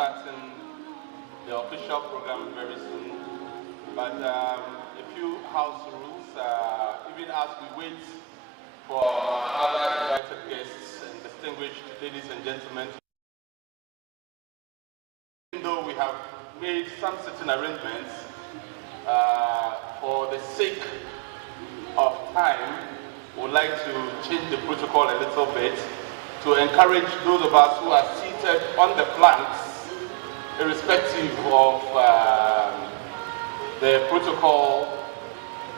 starting the official program very soon. But a few house rules, even as we wait for other invited guests and distinguished ladies and gentlemen. Even though we have made some certain arrangements, for the sake of time, we would like to change the protocol a little bit to encourage those of us who are seated on the flanks, irrespective of the protocol,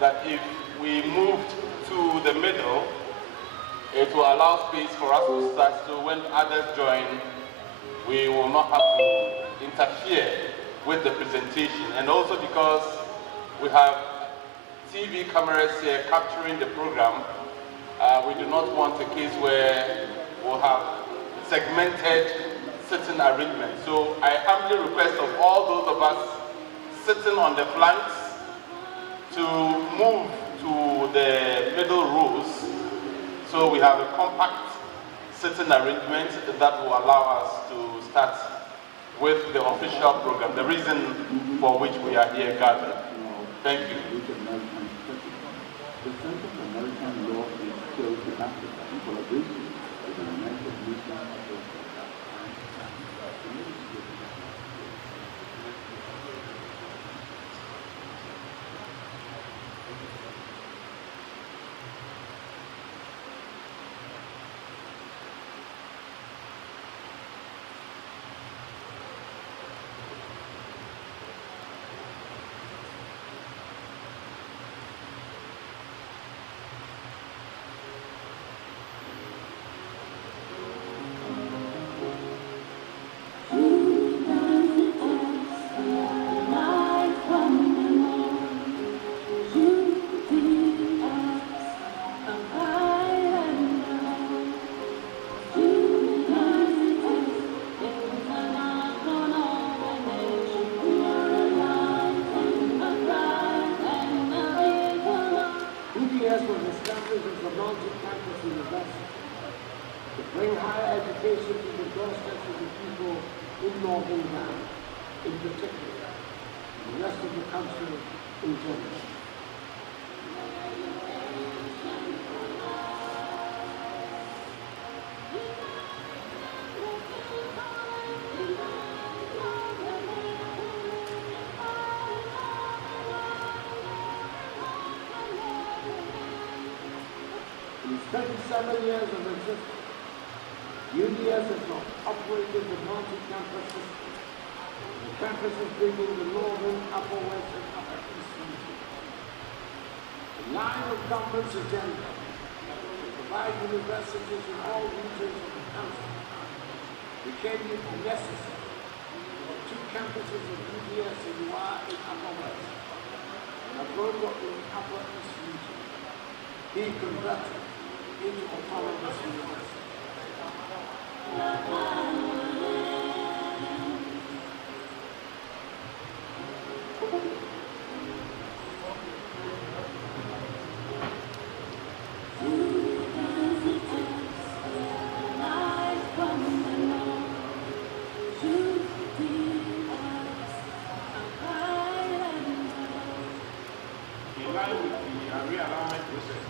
that if we moved to the middle, it will allow space for us to start, so when others join, we will not have to interfere with the presentation. And also because we have TV cameras here capturing the program, we do not want a case where we'll have segmented sitting arrangements. So I humbly request of all those of us sitting on the flanks to move to the middle rows, so we have a compact sitting arrangement that will allow us to start with the official program, the reason for which we are here gathered. Thank you. The Center for American Law is still in Africa in collaboration with the United Nations. To bring higher education to the doorsteps of the people in Northern Ghana, in particular, and the rest of the country in general. In 37 years of existence, UDS has not operated the multi-campus system. The campuses bringing the northern, upper west, and upper east region. The line of government's agenda to provide universities in all regions of the country became necessary. The two campuses of UDS in Wa in upper west and Agogo in the upper east region being converted into autonomous universities. In line with the realignment process,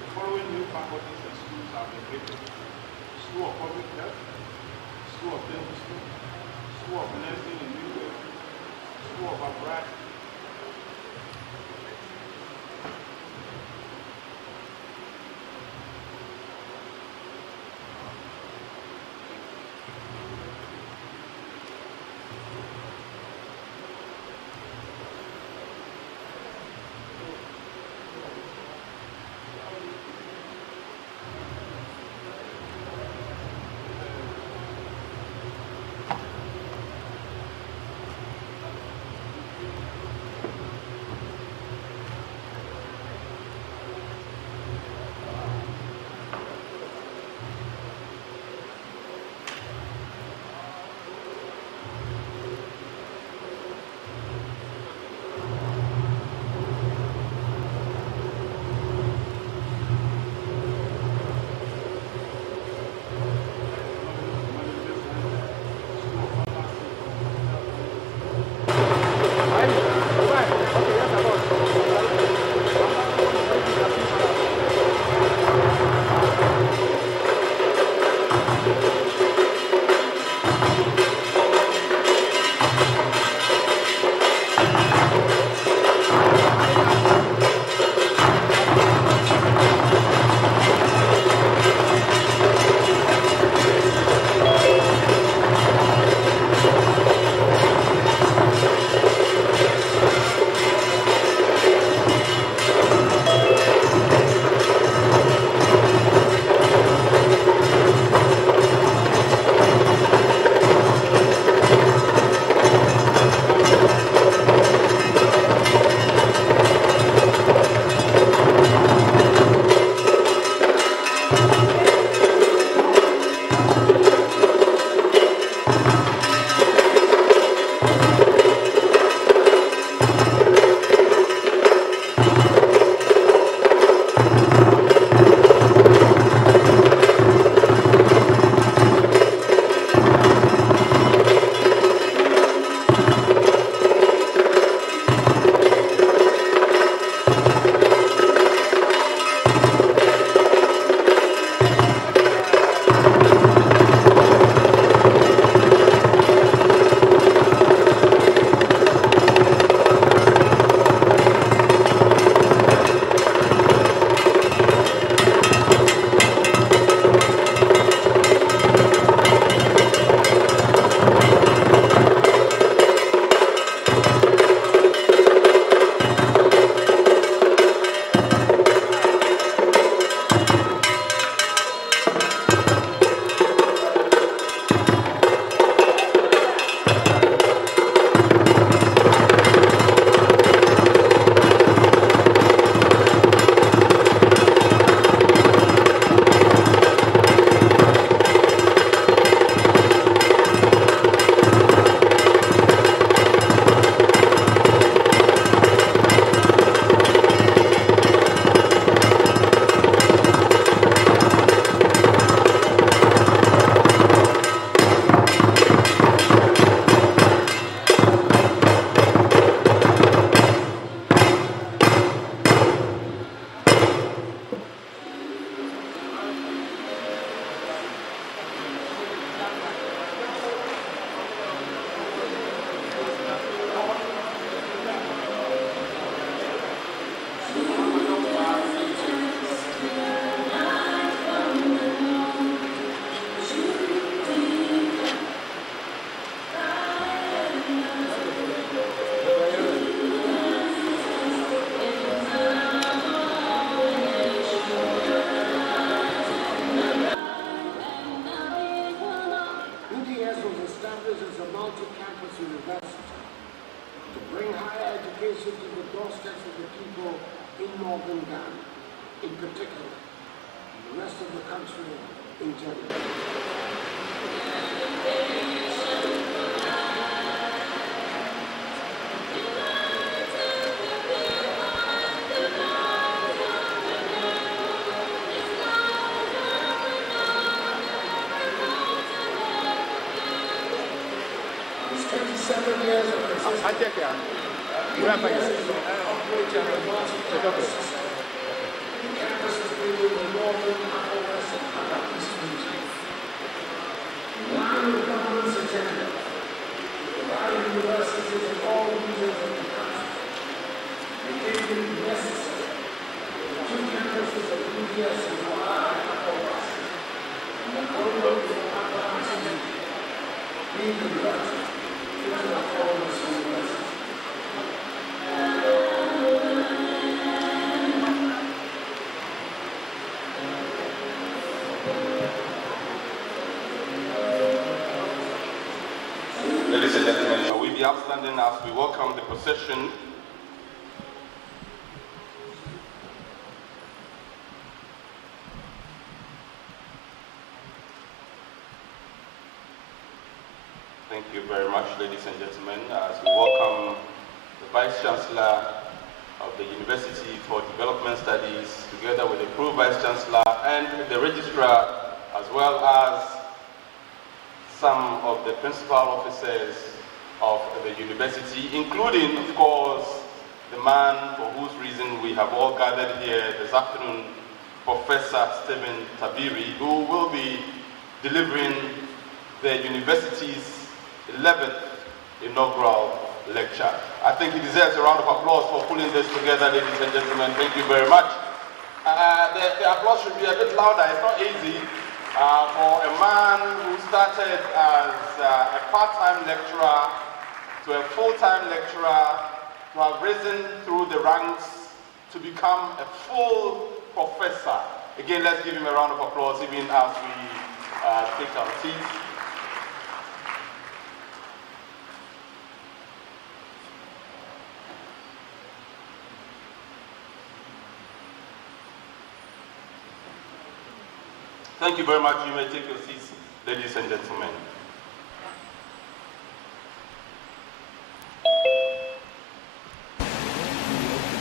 the following new faculties and schools have been created: School of Public Health, School of Dentistry, School of Nursing in Midwifery, School of Applied. multi-campus university to bring higher education to the doorsteps of the people in northern Ghana, in particular, and the rest of the country in general. It's 27 years of existence. Campuses bringing the northern, upper west, and upper east region. In line with the government's agenda, providing universities in all regions of the country, making it necessary. The two campuses of UDS and upper west, and the corridor of upper east region, being converted into a foreigner's university. Ladies and gentlemen, shall we be upstanding as we welcome the procession? Thank you very much, ladies and gentlemen, as we welcome the Vice Chancellor of the University for Development Studies, together with the Pro-Vice Chancellor and the Registrar, as well as some of the principal officers of the university, including, of course, the man for whose reason we have all gathered here this afternoon, Professor Stephen Tabiri, who will be delivering the university's 11th inaugural lecture. I think he deserves a round of applause for pulling this together, ladies and gentlemen. Thank you very much. The applause should be a bit louder. It's not easy for a man who started as a part-time lecturer to a full-time lecturer to have risen through the ranks to become a full professor. Again, let's give him a round of applause even as we take our seats. Thank you very much. You may take your seats, ladies and gentlemen.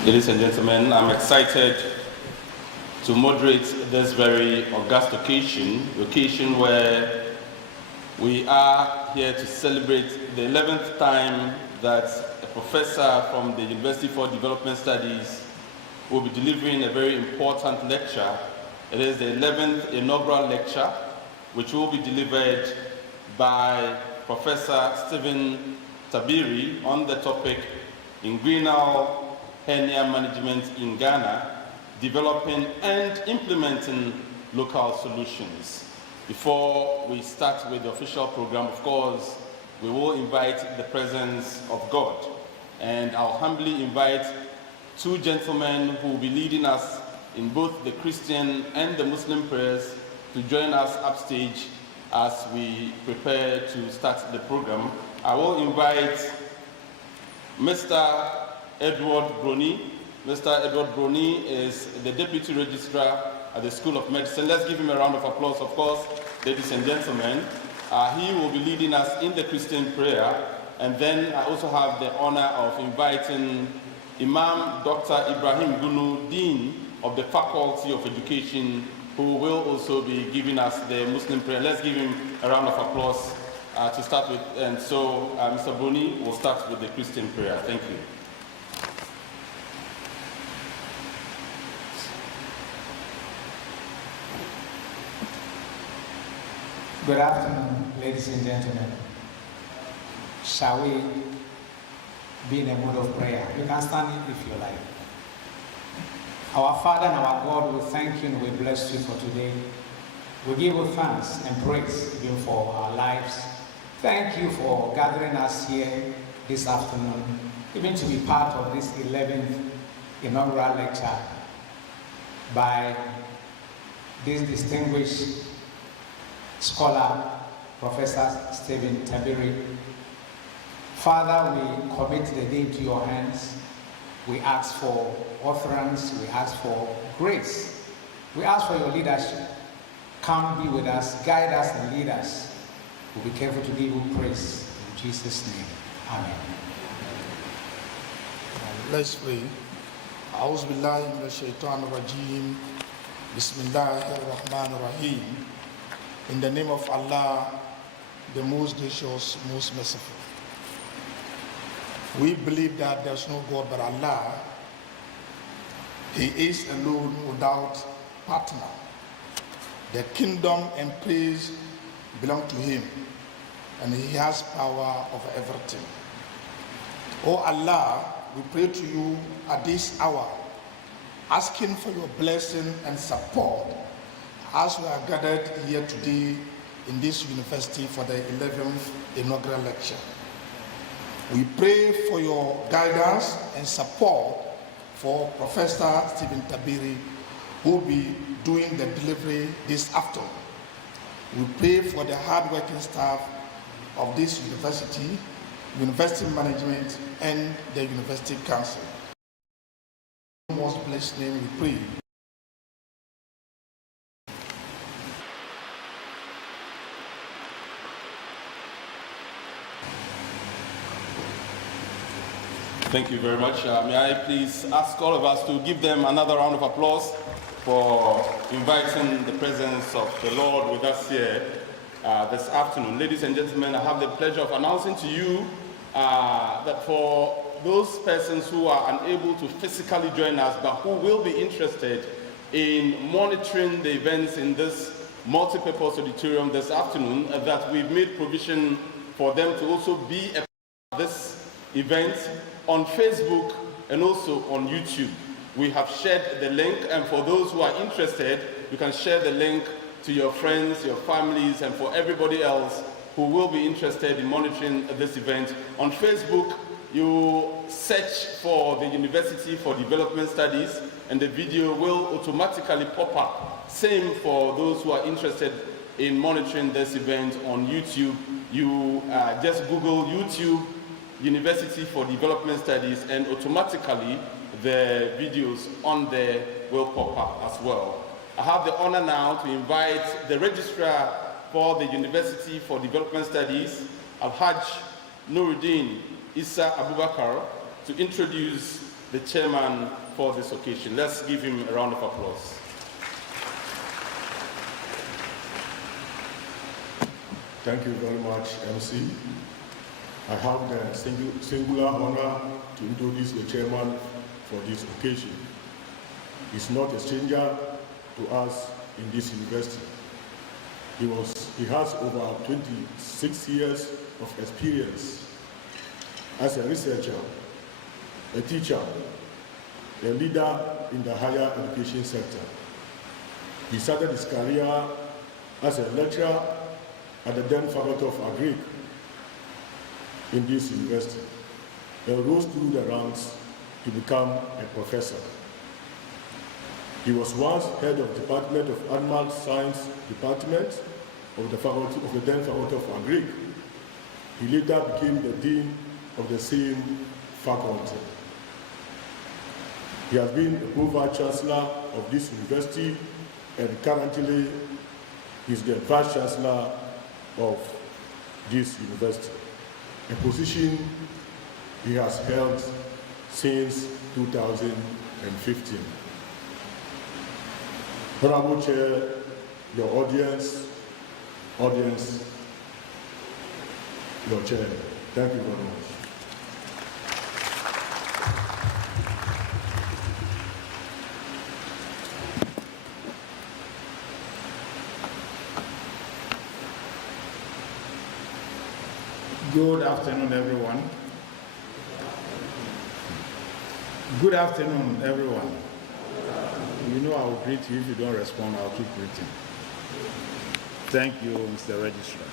Ladies and gentlemen, I'm excited to moderate this very august occasion where we are here to celebrate the 11th time that a professor from the University for Development Studies will be delivering a very important lecture. It is the 11th inaugural lecture, which will be delivered by Professor Stephen Tabiri on the topic Inguinal Hernia Management in Ghana, Developing and Implementing Local Solutions. Before we start with the official program, of course, we will invite the presence of God. And I'll humbly invite two gentlemen who will be leading us in both the Christian and the Muslim prayers to join us upstage as we prepare to start the program. I will invite Mr. Edward Brony. Mr. Edward Brony is the Deputy Registrar at the School of Medicine. Let's give him a round of applause, of course, ladies and gentlemen. He will be leading us in the Christian prayer. And then I also have the honor of inviting Imam Dr. Ibrahim Gunu, Dean of the Faculty of Education, who will also be giving us the Muslim prayer. Let's give him a round of applause to start with. And so, Mr. Brony will start with the Christian prayer. Thank you. Good afternoon, ladies and gentlemen. Shall we be in a mood of prayer? You can stand if you like. Our Father and our God, we thank you and we bless you for today. We give you thanks and praise even for our lives. Thank you for gathering us here this afternoon, even to be part of this 11th inaugural lecture by this distinguished scholar, Professor Stephen Tabiri. Father, we commit the day into your hands. We ask for utterance. We ask for grace. We ask for your leadership. Come be with us, guide us, and lead us. We'll be careful to give you praise. In Jesus' name, amen. Let's pray. أعوذ بالله من الشيطان الرجيم. بسم الله الرحمن الرحيم. In the name of Allah, the most gracious, most merciful. We believe that there's no God but Allah. He is alone without partner. The kingdom and praise belong to him, and he has power over everything. Oh Allah, we pray to you at this hour, asking for your blessing and support as we are gathered here today in this university for the 11th inaugural lecture. We pray for your guidance and support for Professor Stephen Tabiri, who will be doing the delivery this afternoon. We pray for the hard-working staff of this university, university management, and the university council. In the most blessed name we pray. Thank you very much. May I please ask all of us to give them another round of applause for inviting the presence of the Lord with us here this afternoon. Ladies and gentlemen, I have the pleasure of announcing to you that for those persons who are unable to physically join us but who will be interested in monitoring the events in this multi-purpose auditorium this afternoon, that we've made provision for them to also be a part of this event on Facebook and also on YouTube. We have shared the link, and for those who are interested, you can share the link to your friends, your families, and for everybody else who will be interested in monitoring this event. On Facebook, you search for the University for Development Studies, and the video will automatically pop up. Same for those who are interested in monitoring this event on YouTube. You just Google YouTube University for Development Studies, and automatically the videos on there will pop up as well. I have the honor now to invite the registrar for the University for Development Studies, Al-Hajj Nuruddin Issa Abubakar, to introduce the chairman for this occasion. Let's give him a round of applause. Thank you very much, MC. I have the singular honor to introduce the chairman for this occasion. He's not a stranger to us in this university. He has over 26 years of experience as a researcher, a teacher, a leader in the higher education sector. He started his career as a lecturer at the then Faculty of Agric in this university, and rose through the ranks to become a professor. He was once head of Department of Animal Science Department of the then Faculty of Agric. He later became the dean of the same faculty. He has been a Pro-Vice Chancellor of this university, and currently is the Vice Chancellor of this university, a position he has held since 2015. Honorable Chair, your audience, your chair. Thank you very much. Good afternoon, everyone. Good afternoon, everyone. You know I will greet you. If you don't respond, I'll keep greeting. Thank you, Mr. Registrar.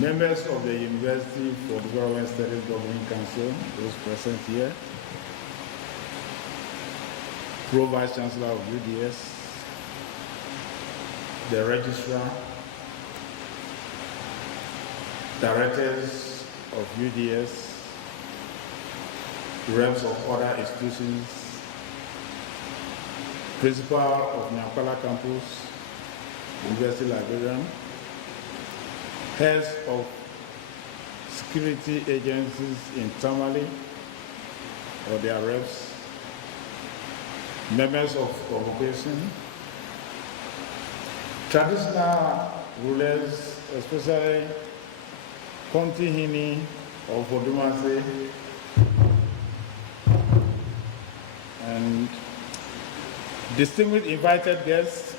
Members of the University for Development Studies Governing Council, those present here, Pro-Vice Chancellor of UDS, the registrar, directors of UDS, reps of other institutions, principal of Nyakwala campus, university librarian, heads of security agencies in Tamale or their reps, members of convocation, traditional rulers, especially Konti Hini of Odumase, and distinguished invited guests,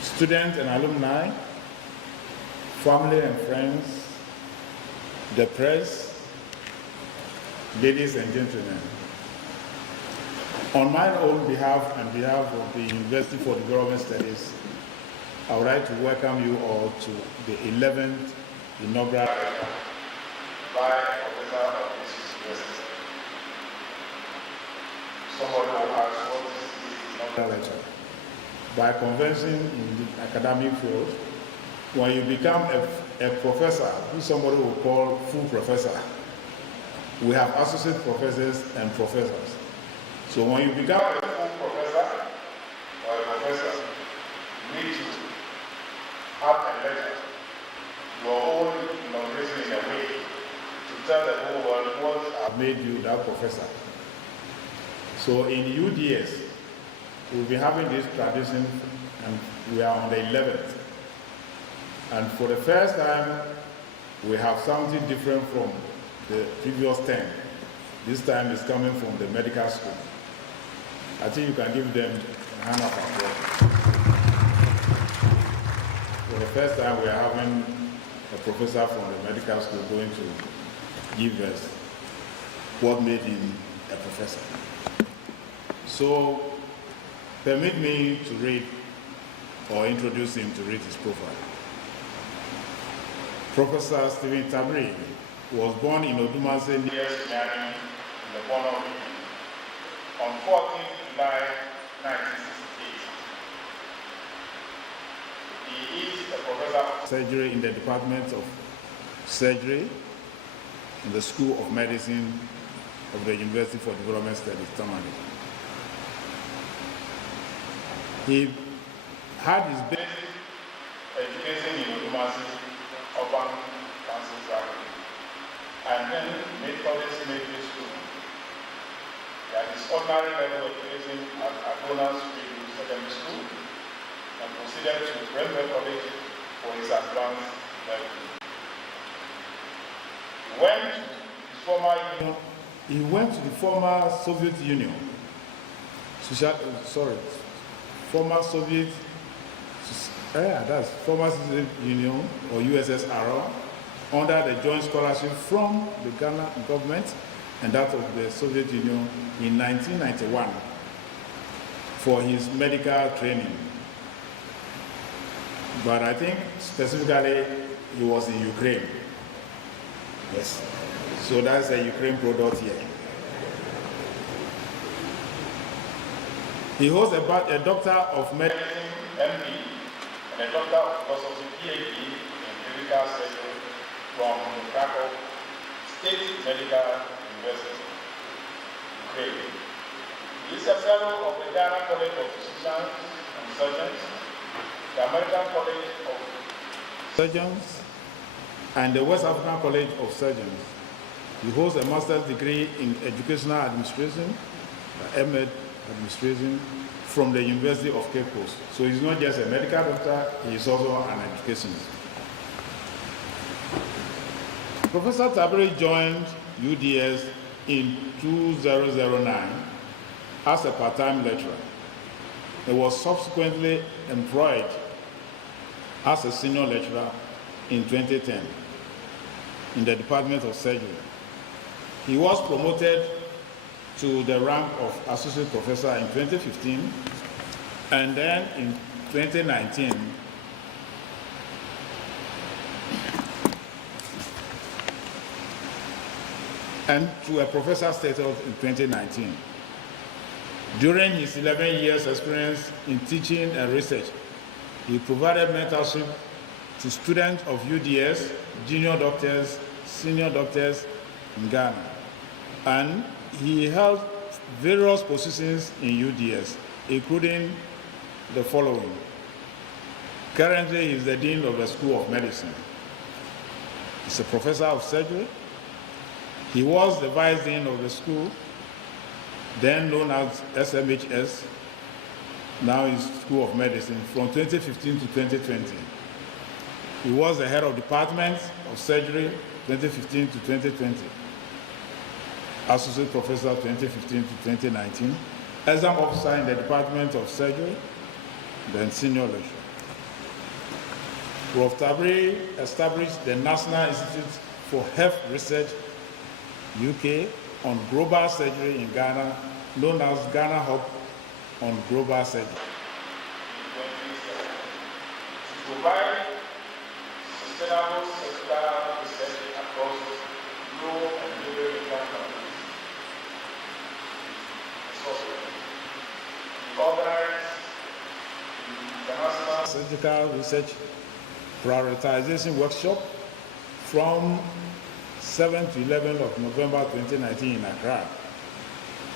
students and alumni, family and friends, the press, ladies and gentlemen. On my own behalf and behalf of the University for Development Studies, I would like to welcome you all to the 11th inaugural by Professor of this University. Somebody will ask what is the inaugural lecture. By convention in the academic field, when you become a professor, who somebody will call full professor, we have associate professors and professors. So when you become a full professor or a professor, you need to have a letter, your own inauguration in a way, to tell the whole world what have made you that professor. So in UDS, we'll be having this tradition, and we are on the 11th. And for the first time, we have something different from the previous 10. This time it's coming from the medical school. I think you can give them a hand of applause. For the first time, we are having a professor from the medical school going to give us what made him a professor. So, permit me to read or introduce him to read his profile. Professor Stephen Tabiri was born in Odumase near Sunyani in the Bono region on 14 July 1968. He is a professor of surgery in the Department of Surgery in the School of Medicine of the University for Development Studies, Tamale. He had his basic education in Odumase Urban Council Service, and then Methodist Medical School. He had his ordinary level education at Agona Street Secondary School, and proceeded to Brentford College for his advanced level. He went to the former Soviet Union, former Soviet Union or USSR, under the joint scholarship from the Ghana government and that of the Soviet Union in 1991 for his medical training. But I think specifically he was in Ukraine. Yes. So that's a Ukraine product here. He holds a Doctor of Medicine, MD, and a Doctor of Philosophy, PhD in Clinical Surgery from Krakow State Medical University, Ukraine. He is a fellow of the Ghana College of Physicians and Surgeons, the American College of Surgeons, and the West African College of Surgeons. He holds a master's degree in educational administration, M.Ed administration, from the University of Cape Coast. So he's not just a medical doctor, he is also an educationist. Professor Tabiri joined UDS in 2009 as a part-time lecturer. He was subsequently employed as a senior lecturer in 2010 in the Department of Surgery. He was promoted to the rank of associate professor in 2015, and then in 2019, and to a professor status in 2019. During his 11 years experience in teaching and research, he provided mentorship to students of UDS, junior doctors, senior doctors in Ghana, and he held various positions in UDS, including the following. Currently, he is the Dean of the School of Medicine. He's a professor of surgery. He was the Vice Dean of the school, then known as SMHS, now is School of Medicine, from 2015 to 2020. He was the head of Department of Surgery, 2015 to 2020. Associate Professor, 2015 to 2019. Exam Officer in the Department of Surgery, then Senior Lecturer. Prof. Tabiri established the National Institute for Health Research, UK, on global surgery in Ghana, known as Ghana Hub on Global Surgery. To provide sustainable surgical research across low and middle income countries. Organize international surgical research prioritization workshop from 7 to 11 of November 2019 in Accra,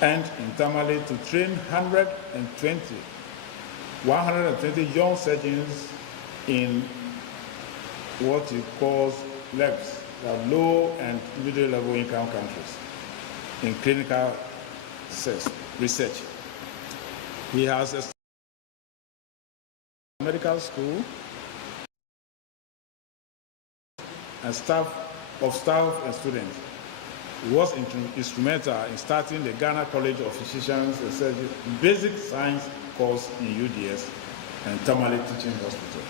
and in Tamale to train 120 young surgeons in what he calls LEVs, the low and middle level income countries, in clinical research. He has a medical school and staff and students. He was instrumental in starting the Ghana College of Physicians and Surgeons basic science course in UDS and Tamale Teaching Hospital.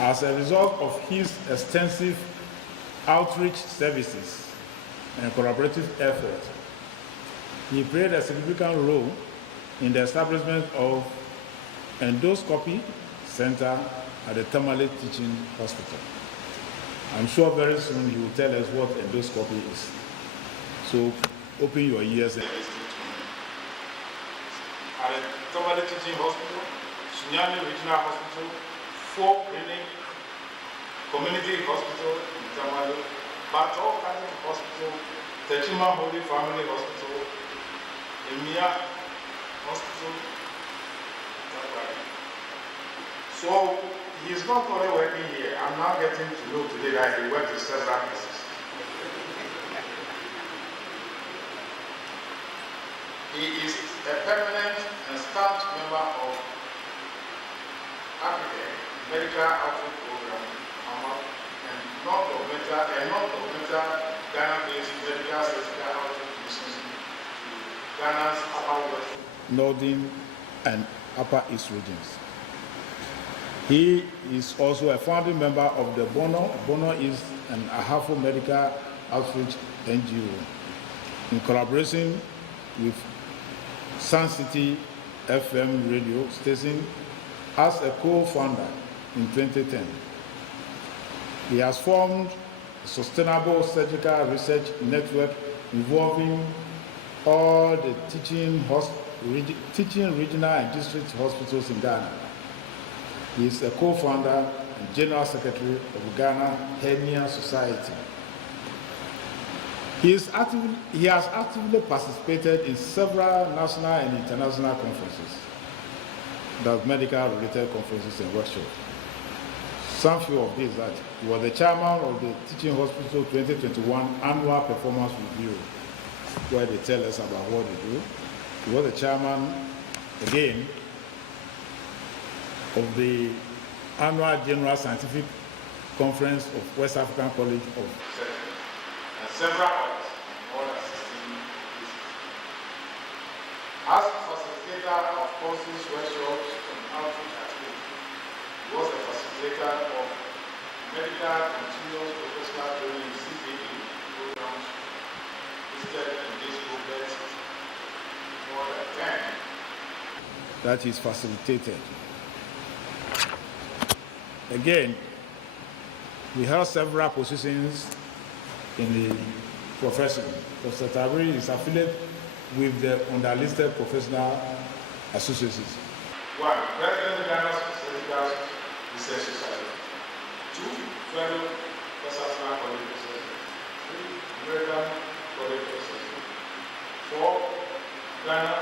As a result of his extensive outreach services and collaborative effort, he played a significant role in the establishment of endoscopy center at the Tamale Teaching Hospital. I'm sure very soon he will tell us what endoscopy is. So open your ears and listen to me. At the Tamale Teaching Hospital, Sunyani Regional Hospital, Folk Clinic, Community Hospital in Tamale, Bato Catholic Hospital, Techima Holy Family Hospital, Emia Hospital, Tabiri. So he is not only working here, I'm now getting to know today that he works in several places. He is a permanent and staff member of African Medical Outreach Program and non-governmental Ghana-based medical surgical outreach missions to Ghana's Upper West, Northern and Upper East regions. He is also a founding member of the Bono is an Ahafo Medical Outreach NGO in collaboration with Sun City FM radio station as a co-founder in 2010. He has formed a sustainable surgical research network involving all the teaching regional and district hospitals in Ghana. He is a co-founder and general secretary of Ghana Hernia Society. He has actively participated in several national and international conferences, the medical-related conferences and workshops. Some few of these that he was the chairman of the Teaching Hospital 2021 Annual Performance Review, where they tell us about what they do. He was the chairman, again, of the Annual General Scientific Conference of West African College of Surgery, and several others, more than 16 places. As facilitator of courses, workshops, and outreach activities, he was a facilitator of medical continuous professional training CPD programs listed in this booklet, more than 10. That is facilitated. Again, we have several positions in the profession. Professor Tabiri is affiliated with the underlisted professional associations. 1. President Ghana Surgical Research Society. 2. Fellow Professional College Research. 3. American College Research. 4. Ghana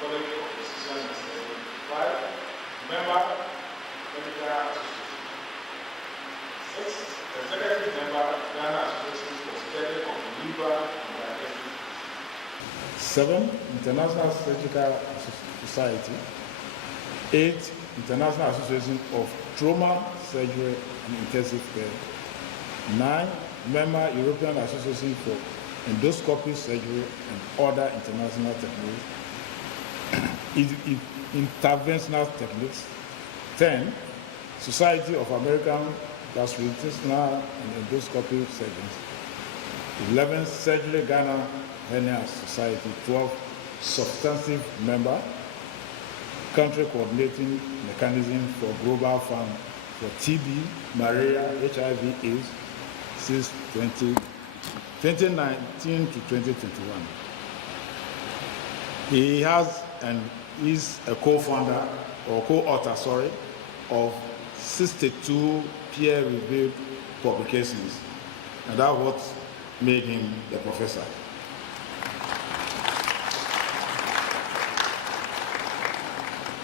College of Physicians and Surgeons. 5. Member Medical Association. 6. Executive Member Ghana Association for Study of Liver and Digestive. 7. International Surgical Society. 8. International Association of Trauma, Surgery and Intensive Care. 9. Member European Association for Endoscopy, Surgery and other international techniques, interventional techniques. 10. Society of American Gastrointestinal and Endoscopy Surgeons. 11. Surgery Ghana Hernia Society. 12. Substantive member. Country coordinating mechanism for global fund for TB, malaria, HIV, AIDS, since 2019 to 2021. He has and is a co-founder or co-author, of 62 peer-reviewed publications, and that's what made him the professor.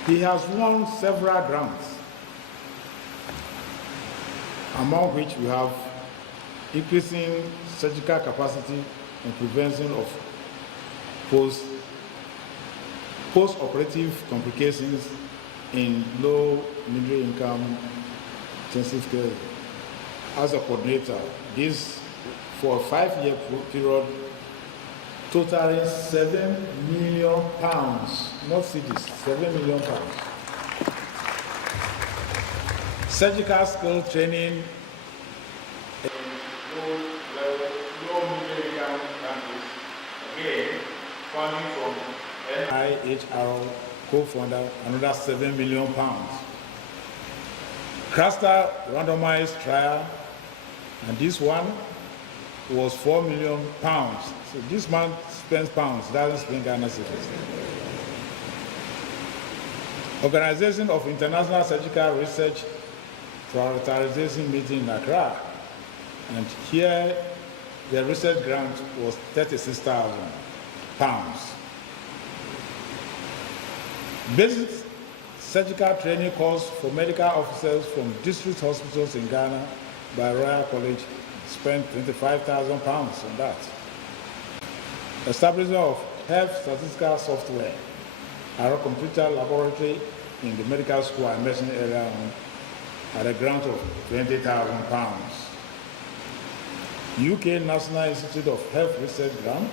He has won several grants, among which we have increasing surgical capacity and prevention of post-operative complications in low, middle-income intensive care. As a coordinator, this for a 5-year period, totaling £7 million, not cities, £7 million. Surgical skill training in low middle-income countries, again, funding from NIHR co-founder, another £7 million. Cluster randomized trial, and this one was £4 million. So this man spends pounds, doesn't spend Ghana cedis. Organization of International Surgical Research Prioritization Meeting in Accra, and here the research grant was £36,000. Basic surgical training course for medical officers from district hospitals in Ghana by Royal College spent £25,000 on that. Establishment of health statistical software, our computer laboratory in the medical school and medicine area at a grant of £20,000. UK National Institute of Health Research grant,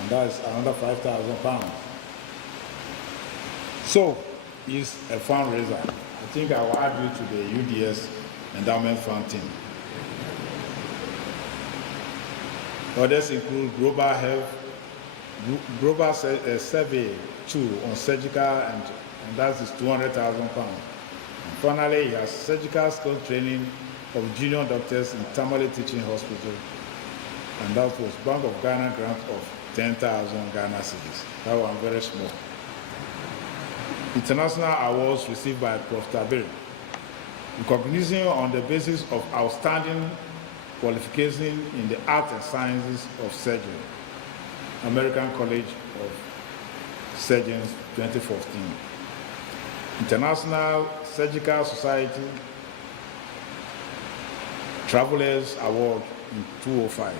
and that is another £5,000. So, he's a fundraiser. I think I will add you to the UDS Endowment Fund team. Others include Global Health, Global Survey 2 on surgical, and that is £200,000. And finally, he has surgical skill training of junior doctors in Tamale Teaching Hospital, and that was Bank of Ghana grant of 10,000 Ghana cedis. That one very small. International awards received by Prof. Tabiri. Recognition on the basis of outstanding qualification in the arts and sciences of surgery. American College of Surgeons 2014. International Surgical Society Travelers Award in 2005.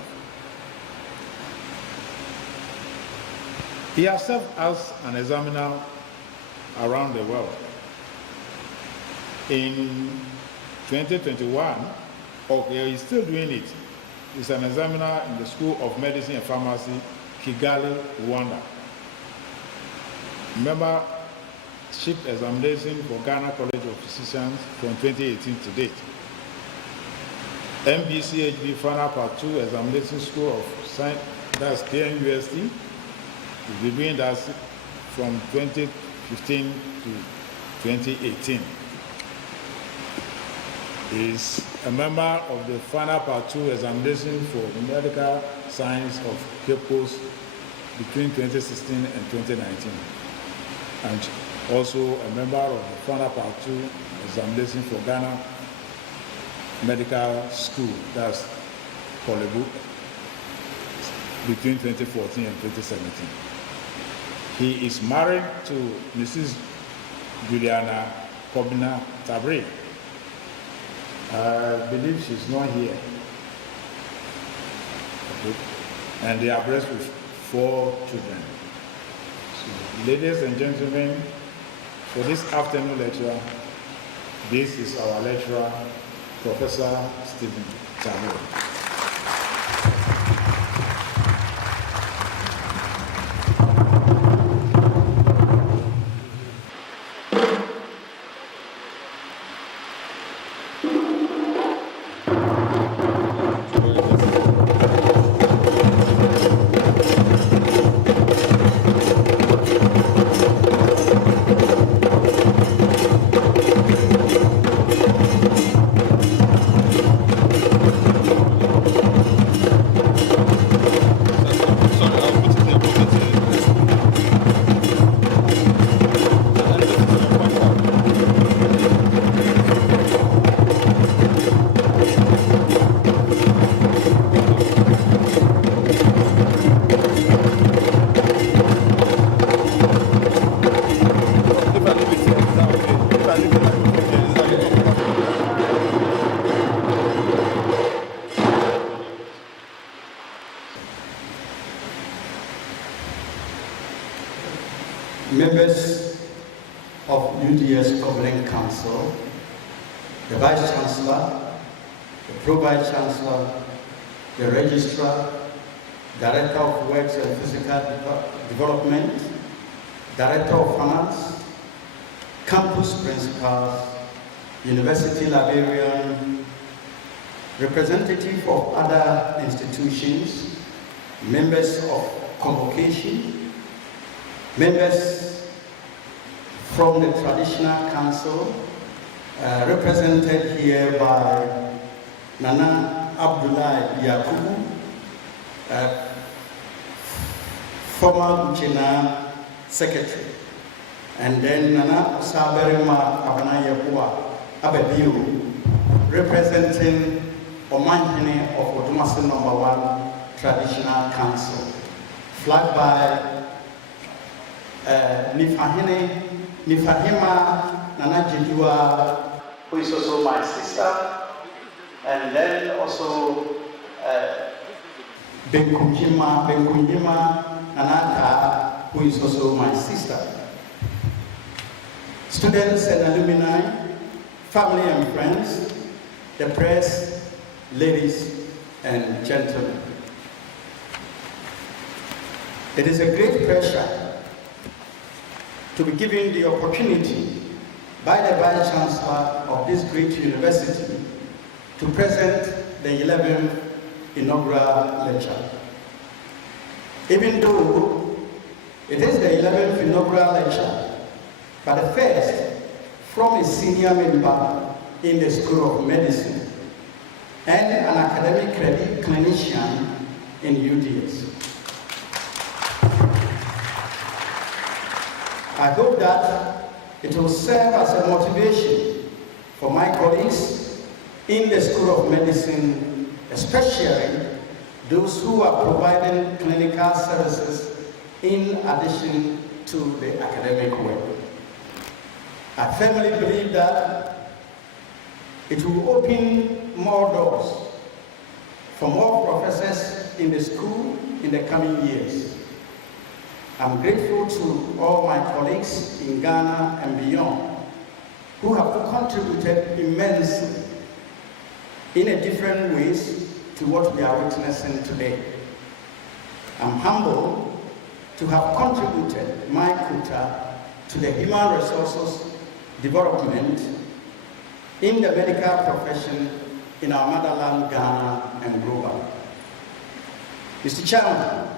He has served as an examiner around the world. In 2021, he's still doing it. He's an examiner in the School of Medicine and Pharmacy, Kigali, Rwanda. Membership examination for Ghana College of Physicians from 2018 to date. MBCHB final part 2 examination School of Science, that's KNUST. He's been doing that from 2015 to 2018. Is a member of the final part 2 examination for medical science of Cape Coast between 2016 and 2019. And also a member of the final part 2 examination for Ghana Medical School, that's Kolebu, between 2014 and 2017. He is married to Mrs. Juliana Kobina Tabiri. I believe she's not here. Okay. And they are blessed with 4 children. So, ladies and gentlemen, for this afternoon lecture, this is our lecturer, Professor Stephen Tabiri. Members of UDS Governing Council, the Vice Chancellor, the Pro-Vice Chancellor, the Registrar, Director of Works and Physical Development, Director of Finance, Campus Principals, University Librarian, representative of other institutions, members of convocation, members from the Traditional Council, represented here by Nana Abdullah Yakubu, former Uchina Secretary, and then Nana Osaberima Abana Abebiu, representing Omanhene of Otumasi No. 1 Traditional Council, flagged by Nifahima Nana Jidua, who is also my sister, and then also Benkunjima Nanaka, who is also my sister. Students and alumni, family and friends, the press, ladies and gentlemen. It is a great pleasure to be given the opportunity by the Vice Chancellor of this great university to present the 11th inaugural lecture. Even though it is the 11th inaugural lecture, but the first from a senior member in the School of Medicine and an academic clinician in UDS. I hope that it will serve as a motivation for my colleagues in the School of Medicine, especially those who are providing clinical services in addition to the academic work. I firmly believe that it will open more doors for more professors in the school in the coming years. I'm grateful to all my colleagues in Ghana and beyond who have contributed immensely in a different ways to what we are witnessing today. I'm humbled to have contributed my quota to the human resources development in the medical profession in our motherland, Ghana, and global. Mr. Chairman,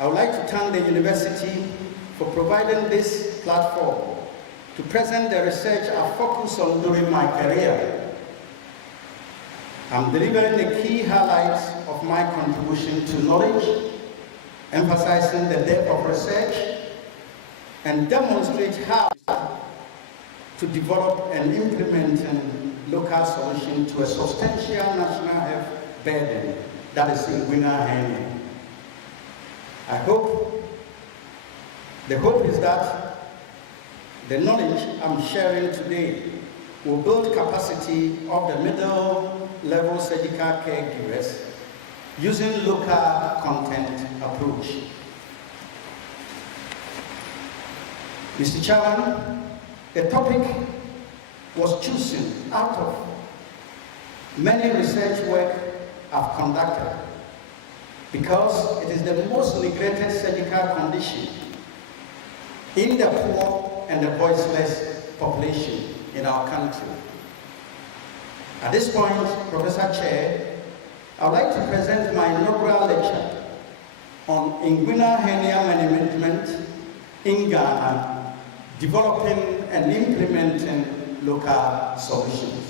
I would like to thank the university for providing this platform to present the research I focused on during my career. I'm delivering the key highlights of my contribution to knowledge, emphasizing the depth of research and demonstrate how to develop and implement a local solution to a substantial national health burden that is inguinal hernia. The hope is that the knowledge I'm sharing today will build capacity of the middle-level surgical caregivers using local content approach. Mr. Chairman, the topic was chosen out of many research work I've conducted because it is the most neglected surgical condition in the poor and the voiceless population in our country. At this point, Professor Chair, I would like to present my inaugural lecture on inguinal hernia management in Ghana, developing and implementing local solutions.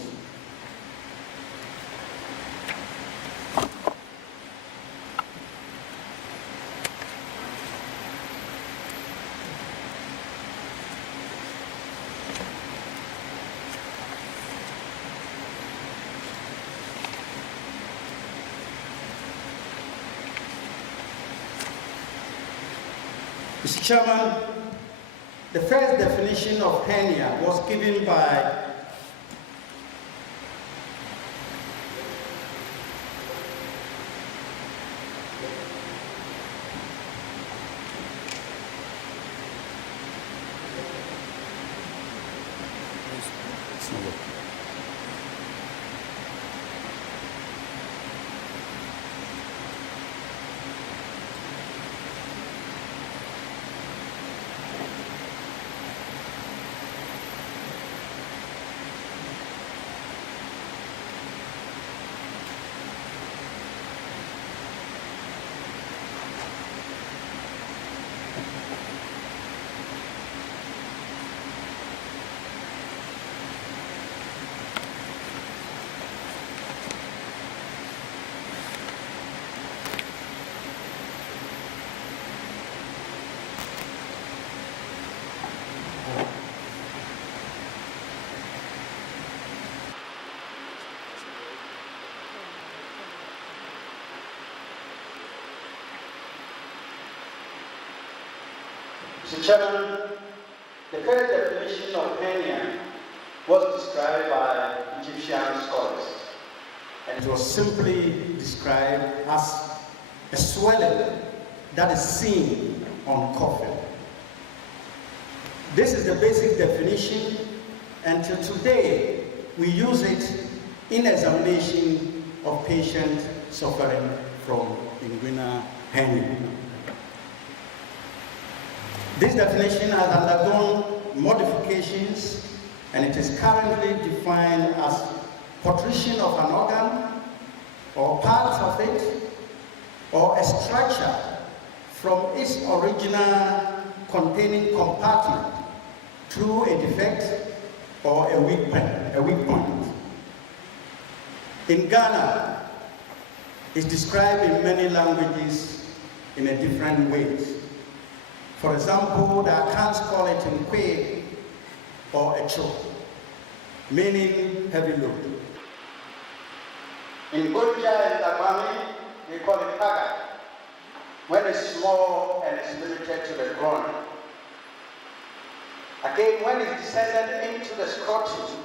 Mr. Chairman, the first definition of hernia was given by Mr. Chairman, the first definition of hernia was described by Egyptian scholars, and it was simply described as a swelling that is seen on coffin. This is the basic definition, and till today we use it in examination of patients suffering from inguinal hernia. This definition has undergone modifications, and it is currently defined as protrusion of an organ or part of it or a structure from its original containing compartment through a defect or a weak point. In Ghana, it's described in many languages in a different ways. For example, the accounts call it Nkwe or Echo, meaning heavy load. In Gonja and Tabiri, they call it Paga, when it's small and it's limited to the groin. Again, when it's descended into the scrotum,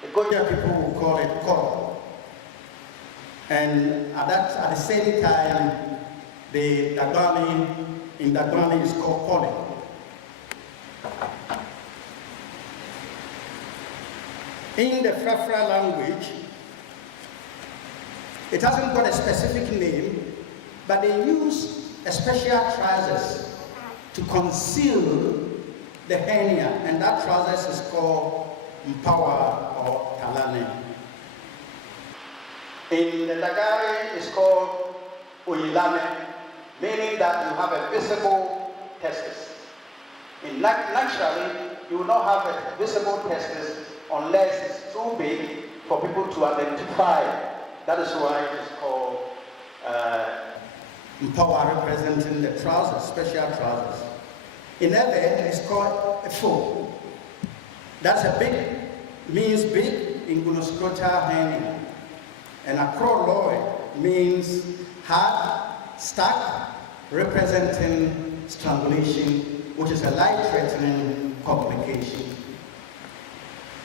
the Gonja people will call it Koro. And at the same time, the Dagbani in Dagbani is called pollen. In the Frafra language, it hasn't got a specific name, but they use a special trousers to conceal the hernia, and that trousers is called Mpawa or Talane. In the Dagari, it's called Uyilame, meaning that you have a visible testis. Naturally, you will not have a visible testis unless it's too big for people to identify. That is why it is called Mpawa representing the trousers, special trousers. In Ebe, it's called a foal. That's a big, means big in Gunoscrota hernia. And Akroloi means hard, stuck, representing strangulation, which is a life-threatening complication.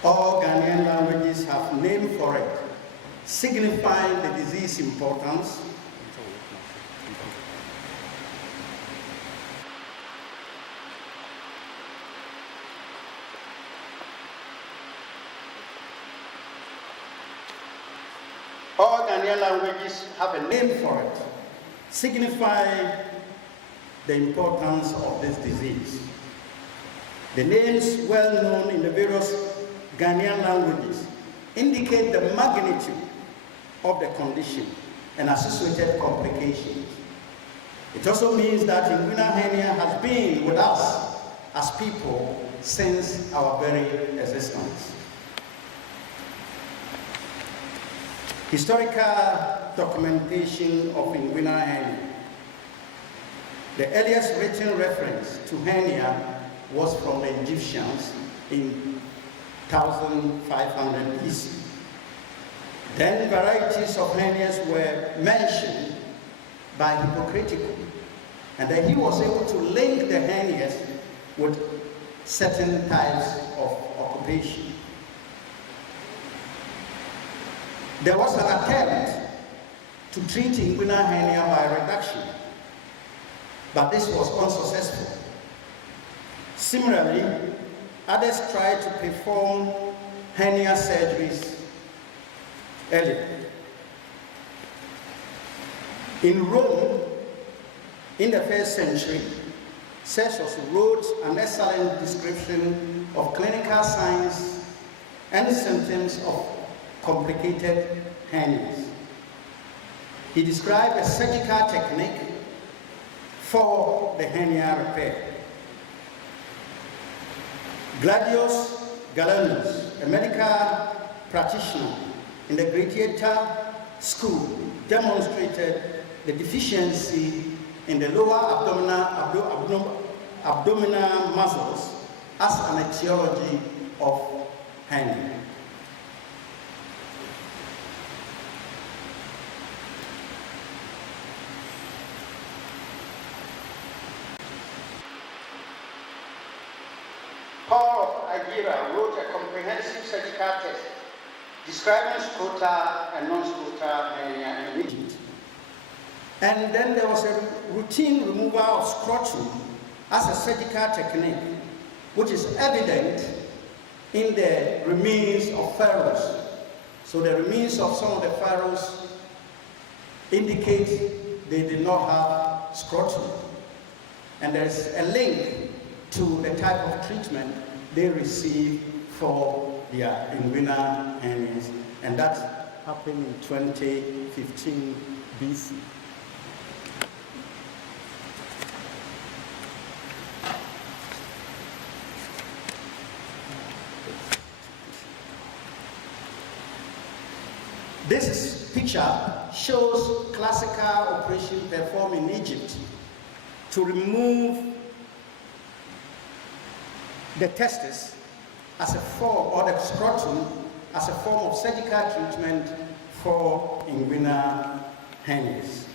All Ghanaian languages have names for it, signifying the disease importance. All Ghanaian languages have a name for it, signifying the importance of this disease. The names well known in the various Ghanaian languages indicate the magnitude of the condition and associated complications. It also means that inguinal hernia has been with us as people since our very existence. Historical documentation of inguinal hernia. The earliest written reference to hernia was from the Egyptians in 1500 BC. Then varieties of hernias were mentioned by Hippocrates, and then he was able to link the hernias with certain types of occupation. There was an attempt to treat inguinal hernia by reduction, but this was unsuccessful. Similarly, others tried to perform hernia surgeries earlier. In Rome, in the 1st century, Celsus wrote an excellent description of clinical signs and symptoms of complicated hernias. He described a surgical technique for the hernia repair. Gladius Galenus, a medical practitioner in the gladiator school, demonstrated the deficiency in the lower abdominal muscles as an etiology of hernia. Paul of Agira wrote a comprehensive surgical test describing scrotal and non-scrotal hernia in Egypt. And then there was a routine removal of scrotum as a surgical technique, which is evident in the remains of pharaohs. So the remains of some of the pharaohs indicate they did not have scrotum. And there's a link to the type of treatment they received for their inguinal hernias, and that happened in 2015 BC. This picture shows classical operation performed in Egypt to remove the testis as a form, or the scrotum as a form of surgical treatment for inguinal hernias.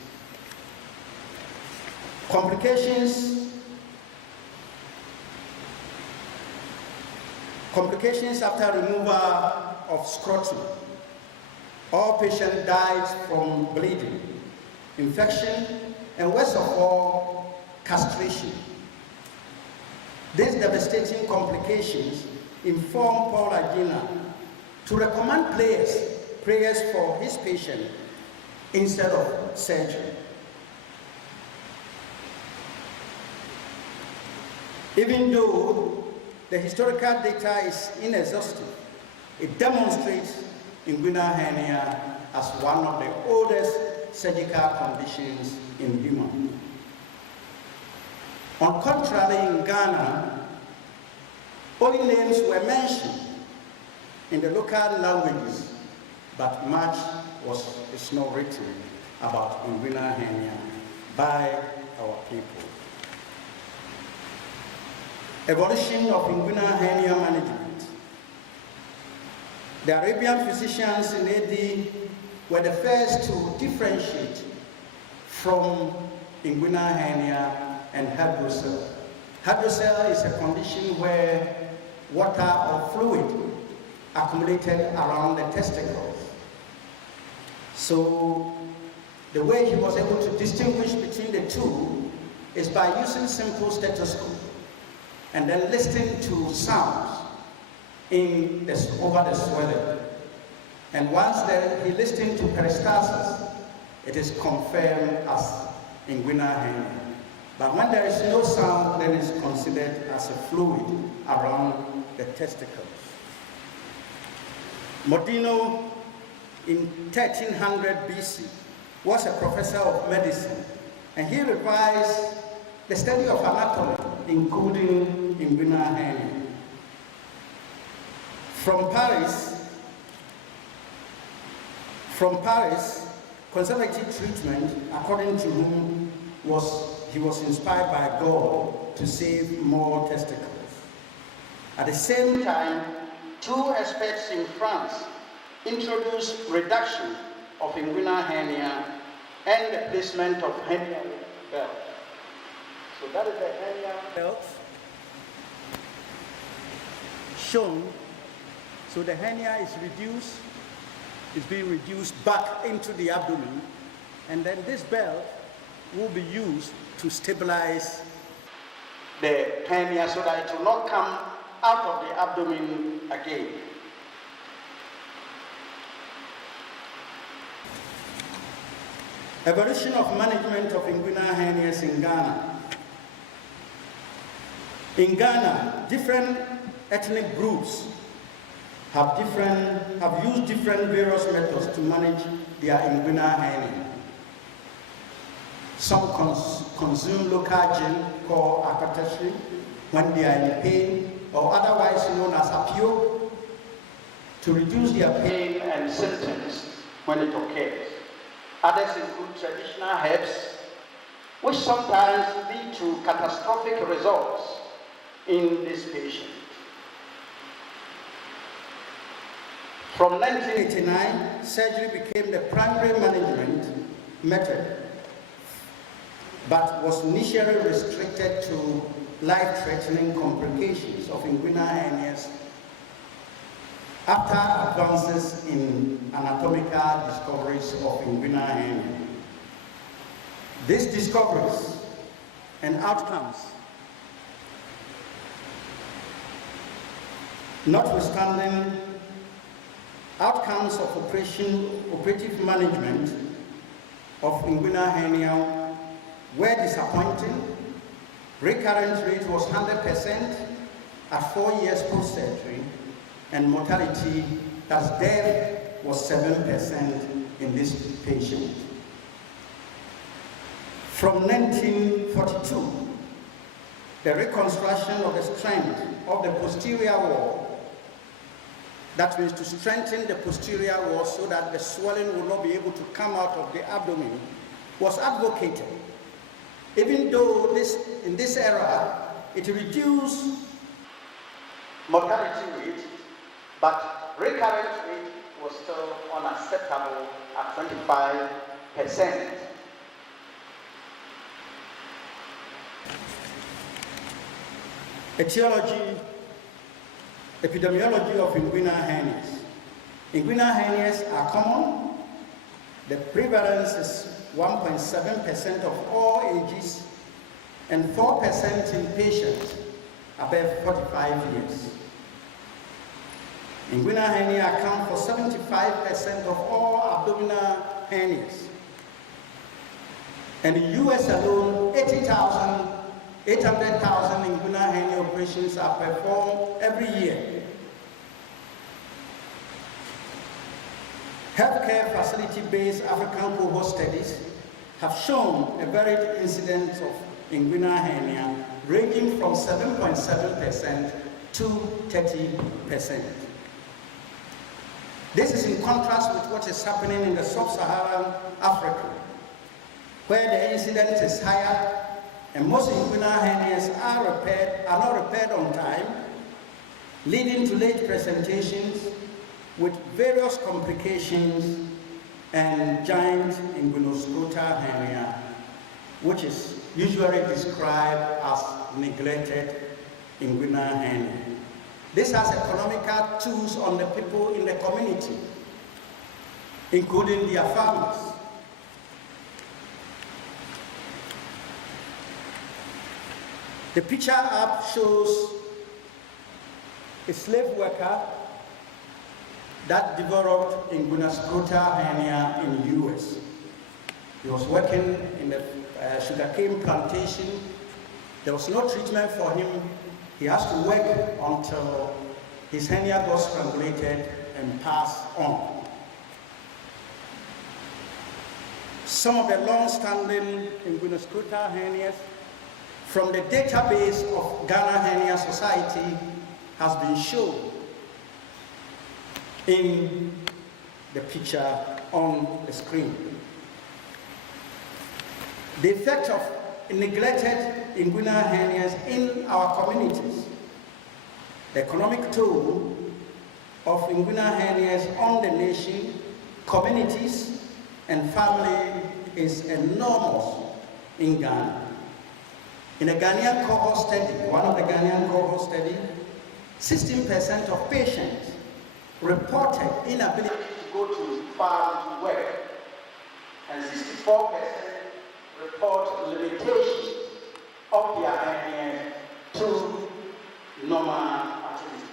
Complications after removal of scrotum. All patient died from bleeding, infection, and worst of all, castration. These devastating complications informed Paul Agina to recommend prayers for his patient instead of surgery. Even though the historical data is inexhaustive, it demonstrates inguinal hernia as one of the oldest surgical conditions in humans. On contrary, in Ghana, only names were mentioned in the local languages, but much is not written about inguinal hernia by our people. Evolution of inguinal hernia management. The Arabian physicians in AD were the first to differentiate from inguinal hernia and hydrocele. Hydrocele is a condition where water or fluid accumulated around the testicles. So the way he was able to distinguish between the two is by using simple stethoscope and then listening to sounds over the swelling. And once he listened to peristalsis, it is confirmed as inguinal hernia. But when there is no sound, then it's considered as a fluid around the testicles. Modino, in 1300 BC, was a professor of medicine, and he revised the study of anatomy, including inguinal hernia. From Paris, conservative treatment, according to whom he was inspired by God to save more testicles. At the same time, two experts in France introduced reduction of inguinal hernia and the placement of hernia belt. So that is the hernia belt shown. So the hernia is being reduced back into the abdomen, and then this belt will be used to stabilize the hernia so that it will not come out of the abdomen again. Evolution of management of inguinal hernias in Ghana. In Ghana, different ethnic groups have used different various methods to manage their inguinal hernia. Some consume local gin called akatashri when they are in pain, or otherwise known as apio, to reduce their pain and symptoms when it occurs. Others include traditional herbs, which sometimes lead to catastrophic results in this patient. From 1989, surgery became the primary management method, but was initially restricted to life-threatening complications of inguinal hernias after advances in anatomical discoveries of inguinal hernia. These discoveries and outcomes, notwithstanding, outcomes of operative management of inguinal hernia were disappointing. Recurrence rate was 100% at 4 years post-surgery, and mortality, as death, was 7% in this patient. From 1942, the reconstruction of the strength of the posterior wall, that means to strengthen the posterior wall so that the swelling will not be able to come out of the abdomen, was advocated. Even though in this era, it reduced mortality rate, but recurrent rate was still unacceptable at 25%. Epidemiology of inguinal hernias. Inguinal hernias are common. The prevalence is 1.7% of all ages and 4% in patients above 45 years. Inguinal hernia account for 75% of all abdominal hernias. And in the US alone, 800,000 inguinal hernia operations are performed every year. Healthcare facility-based African cohort studies have shown a varied incidence of inguinal hernia ranging from 7.7% to 30%. This is in contrast with what is happening in the sub-Saharan Africa, where the incidence is higher, and most inguinal hernias are not repaired on time, leading to late presentations with various complications and giant inguinoscrotal hernia, which is usually described as neglected inguinal hernia. This has economical tools on the people in the community, including their families. The picture up shows a slave worker that developed inguinoscrotal hernia in the US. He was working in the sugarcane plantation. There was no treatment for him. He has to work until his hernia got strangulated and passed on. Some of the long-standing inguinoscrotal hernias from the database of Ghana Hernia Society has been shown in the picture on the screen. The effect of neglected inguinal hernias in our communities. The economic toll of inguinal hernias on the nation, communities, and family is enormous in Ghana. In a Ghanaian cohort study, one of the Ghanaian cohort studies, 16% of patients reported inability to go to farm to work, and 64% report limitations of their hernia to normal activities.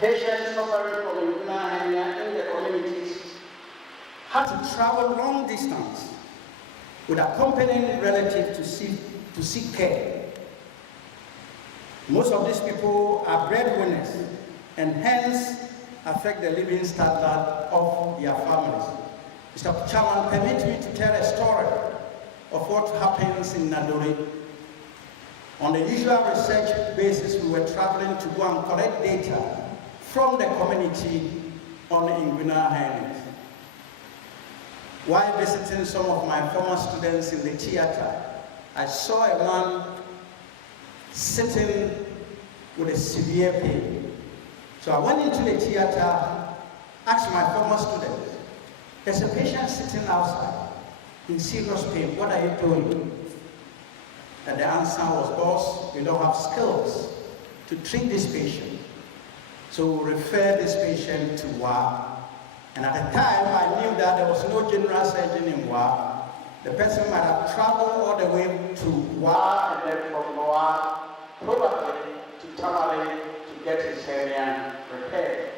Patients suffering from inguinal hernia in the communities had to travel long distance with accompanying relatives to seek care. Most of these people are breadwinners and hence affect the living standard of their families. Mr. Chairman, permit me to tell a story of what happens in Nadori. On the usual research basis, we were traveling to go and collect data from the community on inguinal hernias. While visiting some of my former students in the theater, I saw a man sitting with a severe pain. So I went into the theater, asked my former students, there's a patient sitting outside in serious pain, what are you doing? And the answer was, boss, we don't have skills to treat this patient. So we refer this patient to WA. And at the time, I knew that there was no general surgeon in WA. The person might have traveled all the way to WA and then from WA, probably to Tabiri to get his hernia repaired.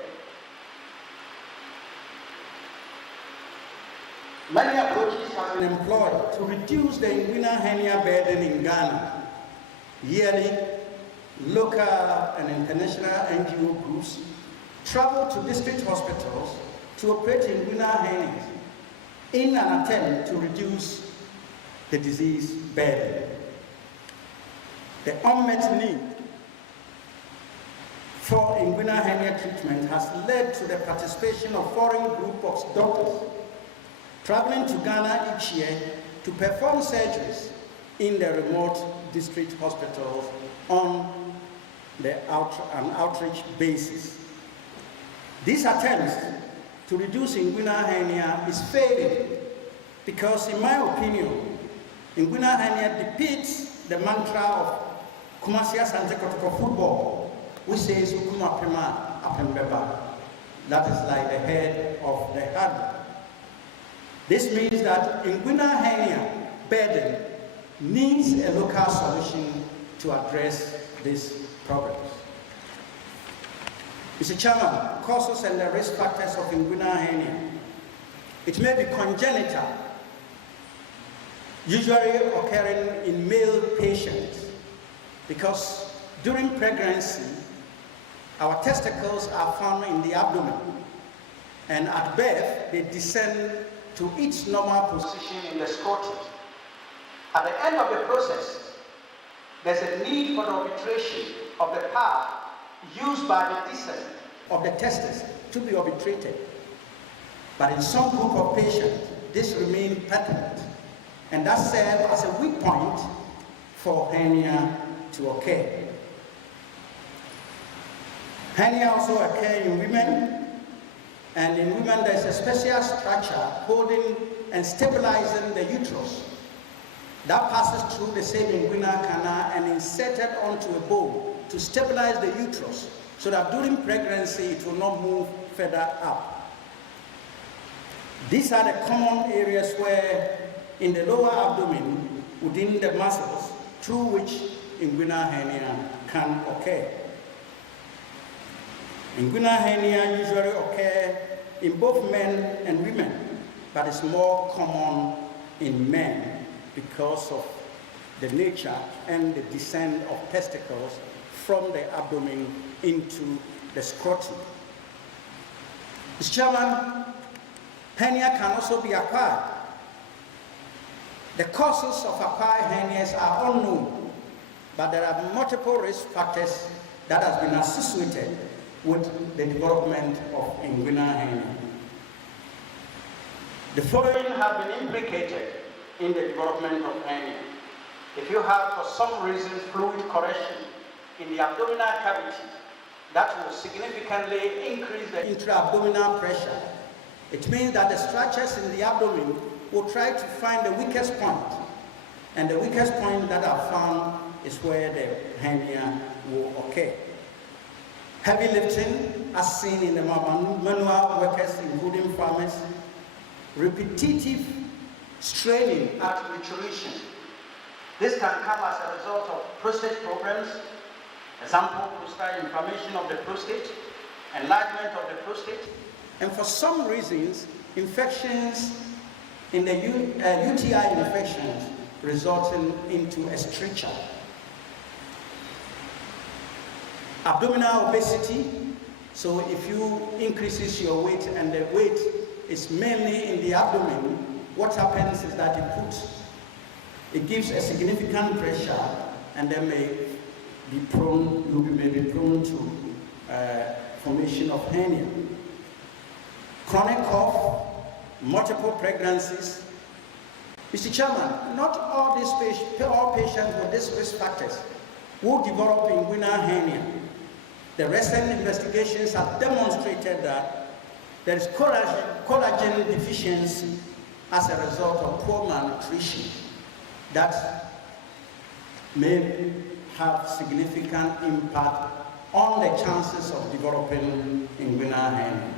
Many approaches have been employed to reduce the inguinal hernia burden in Ghana. Yearly, local and international NGO groups travel to district hospitals to operate inguinal hernias in an attempt to reduce the disease burden. The unmet need for inguinal hernia treatment has led to the participation of foreign groups of doctors traveling to Ghana each year to perform surgeries in the remote district hospitals on an outreach basis. These attempts to reduce inguinal hernia is failing because, in my opinion, inguinal hernia defeats the mantra of Kumasi Asante Kotoko football, which says Ukuma Pema Apembeba. That is like the head of the herd. This means that inguinal hernia burden needs a local solution to address these problems. Mr. Chairman, causes and the risk factors of inguinal hernia. It may be congenital, usually occurring in male patients, because during pregnancy, our testicles are found in the abdomen, and at birth, they descend to its normal position in the scrotum. At the end of the process, there's a need for the arbitration of the part used by the descent of the testes to be arbitrated. But in some group of patients, this remained patent, and that served as a weak point for hernia to occur. Hernia also occurs in women, and in women there is a special structure holding and stabilizing the uterus that passes through the same inguinal canal and inserted onto a bone to stabilize the uterus so that during pregnancy it will not move further up. These are the common areas where in the lower abdomen within the muscles through which inguinal hernia can occur. Inguinal hernia usually occur in both men and women, but it's more common in men because of the nature and the descent of testicles from the abdomen into the scrotum. Mr. Chairman, hernia can also be acquired. The causes of acquired hernias are unknown, but there are multiple risk factors that have been associated with the development of inguinal hernia. The following have been implicated in the development of hernia. If you have, for some reason, fluid correction in the abdominal cavity, that will significantly increase the intra-abdominal pressure. It means that the structures in the abdomen will try to find the weakest point, and the weakest point that are found is where the hernia will occur. Heavy lifting, as seen in the manual workers, including farmers, repetitive straining at maturation. This can come as a result of prostate problems, example, prostate inflammation of the prostate, enlargement of the prostate, and for some reasons, infections in the UTI infections resulting into a stricture. Abdominal obesity, so if you increases your weight and the weight is mainly in the abdomen, what happens is that it gives a significant pressure, and then you may be prone to formation of hernia. Chronic cough, multiple pregnancies. Mr. Chairman, not all patients with these risk factors will develop inguinal hernia. The recent investigations have demonstrated that there is collagen deficiency as a result of poor malnutrition that may have significant impact on the chances of developing inguinal hernia.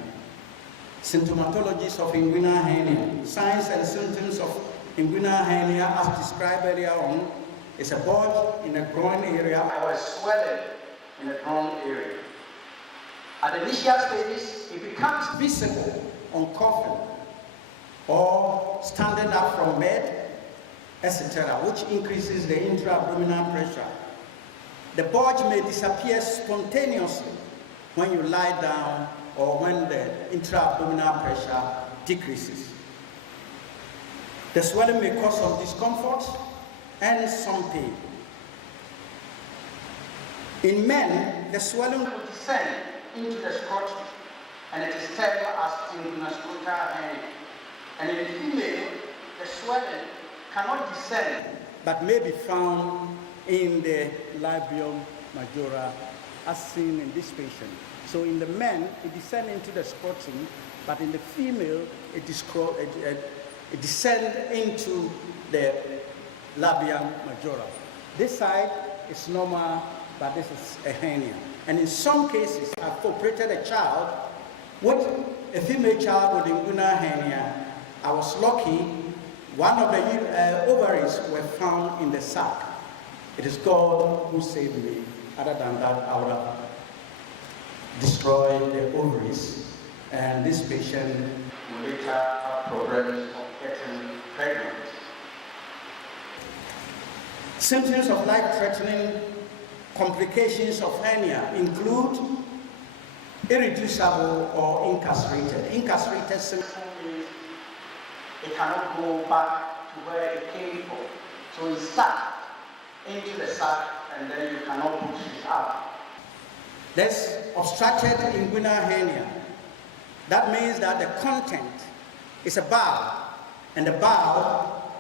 Symptomatologies of inguinal hernia. Signs and symptoms of inguinal hernia, as described earlier on, is a bulge in the groin area or a swelling in the groin area. At the initial stages, it becomes visible on coughing or standing up from bed, etc., which increases the intra-abdominal pressure. The bulge may disappear spontaneously when you lie down or when the intra-abdominal pressure decreases. The swelling may cause some discomfort and some pain. In men, the swelling will descend into the scrotum, and it is termed as inguinal hernia. And in the female, the swelling cannot descend, but may be found in the labium majora, as seen in this patient. So in the men, it descends into the scrotum, but in the female, it descends into the labium majora. This side is normal, but this is a hernia. And in some cases, I've operated a child with a female child with inguinal hernia. I was lucky, one of the ovaries were found in the sac. It is God who saved me. Other than that, I would have destroyed the ovaries, and this patient will later have problems of getting pregnant. Symptoms of life-threatening complications of hernia include irreducible or incarcerated. Incarcerated symptoms means it cannot go back to where it came from. So it's stuck into the sac, and then you cannot push it out. There's obstructed inguinal hernia. That means that the content is a bowel, and the bowel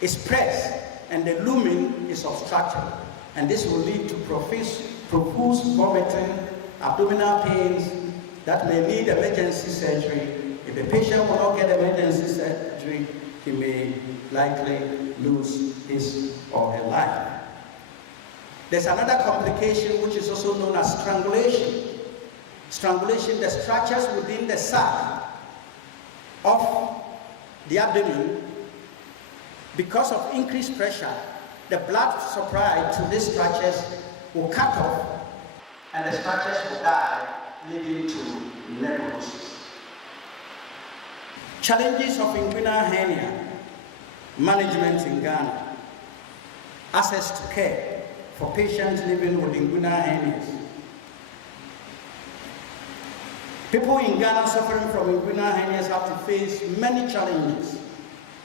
is pressed and the lumen is obstructed. And this will lead to profuse vomiting, abdominal pains that may need emergency surgery. If the patient will not get emergency surgery, he may likely lose his or her life. There's another complication which is also known as strangulation. Strangulation, the structures within the sac of the abdomen, because of increased pressure, the blood supply to these structures will cut off and the structures will die, leading to necrosis. Challenges of inguinal hernia management in Ghana. Access to care for patients living with inguinal hernias. People in Ghana suffering from inguinal hernias have to face many challenges,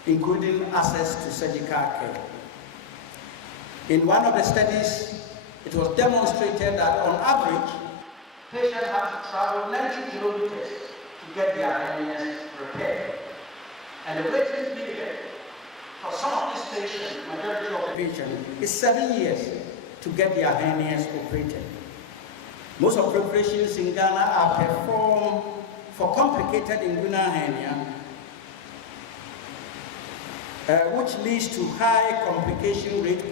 including access to surgical care. In one of the studies, it was demonstrated that on average, patients have to travel 90 kilometers to get their hernias repaired. And the waiting period for some of these patients, majority of the patients, is 7 years to get their hernias operated. Most of the operations in Ghana are performed for complicated inguinal hernia, which leads to high complication rate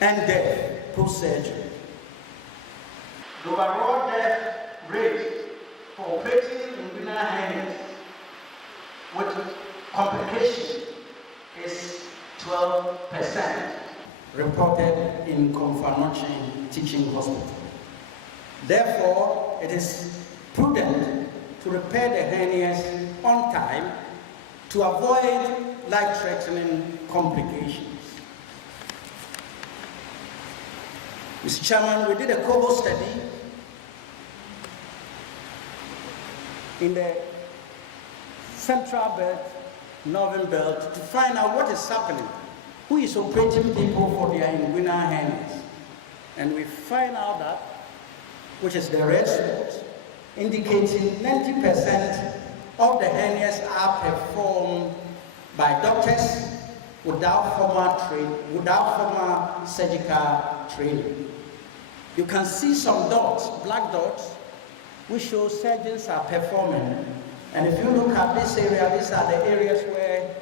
and death post-surgery. The overall death rate for operating inguinal hernias with complication is 12%, reported in Konfanochi Teaching Hospital. Therefore, it is prudent to repair the hernias on time to avoid life-threatening complications. Mr. Chairman, we did a cohort study in the central belt, northern belt, to find out what is happening, who is operating people for their inguinal hernias. And we find out that, which is the red spot, indicating 90% of the hernias are performed by doctors without formal surgical training. You can see some dots, black dots, which show surgeons are performing. And if you look at this area, these are the areas where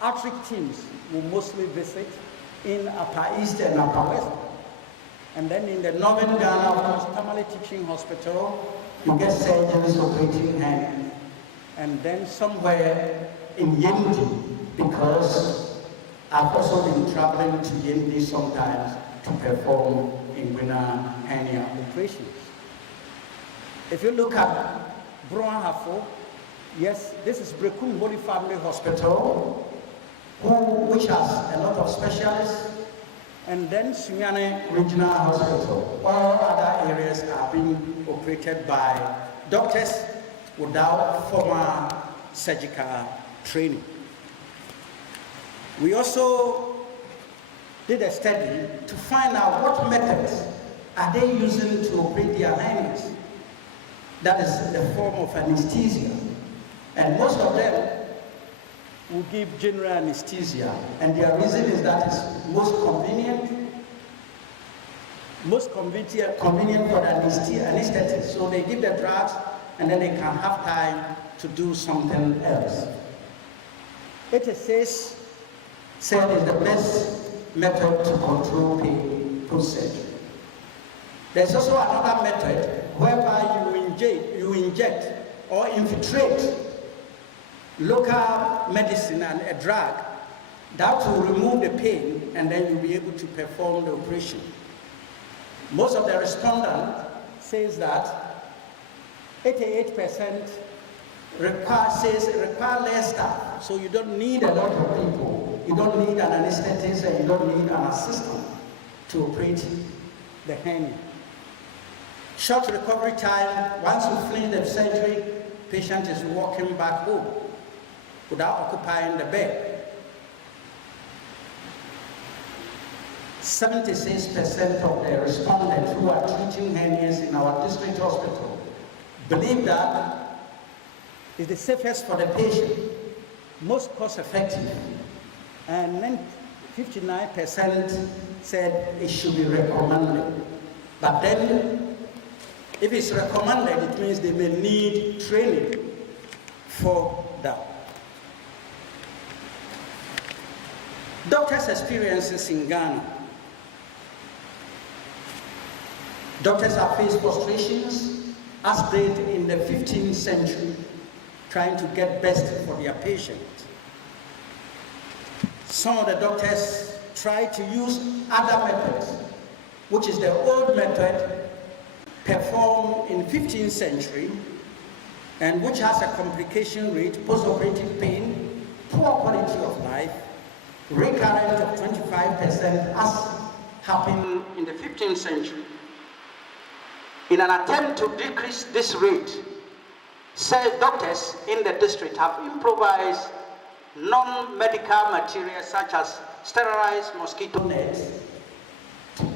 arthric teams will mostly visit in Upper East and Upper West. And then in the northern Ghana, of course, Tamale Teaching Hospital, you get surgeons operating hernias. And then somewhere in Yendi, because I've also been traveling to Yendi sometimes to perform inguinal hernia operations. If you look at Broanhafo, yes, this is Brekum Holy Family Hospital, which has a lot of specialists, and then Sunyane Regional Hospital. All other areas are being operated by doctors without formal surgical training. We also did a study to find out what methods are they using to operate their hernias. That is the form of anesthesia. And most of them will give general anesthesia. And their reason is that it's most convenient for the anesthetist. So they give the drugs and then they can have time to do something else. It is said is the best method to control pain post-surgery. There's also another method whereby you inject or infiltrate local medicine and a drug that will remove the pain, and then you'll be able to perform the operation. Most of the respondents says that 88% require less staff, so you don't need a lot of people. You don't need an anesthetist and you don't need an assistant to operate the hernia. Short recovery time, once you finish the surgery, patient is walking back home without occupying the bed. 76% of the respondents who are treating hernias in our district hospital believe that is the safest for the patient, most cost-effective, and then 59% said it should be recommended. But then, if it's recommended, it means they may need training for that. Doctors' experiences in Ghana. Doctors have faced frustrations as did in the 15th century, trying to get best for their patient. Some of the doctors try to use other methods, which is the old method performed in 15th century, and which has a complication rate, post-operative pain, poor quality of life, recurrent of 25% as happened in the 15th century. In an attempt to decrease this rate, said doctors in the district have improvised non-medical materials such as sterilized mosquito nets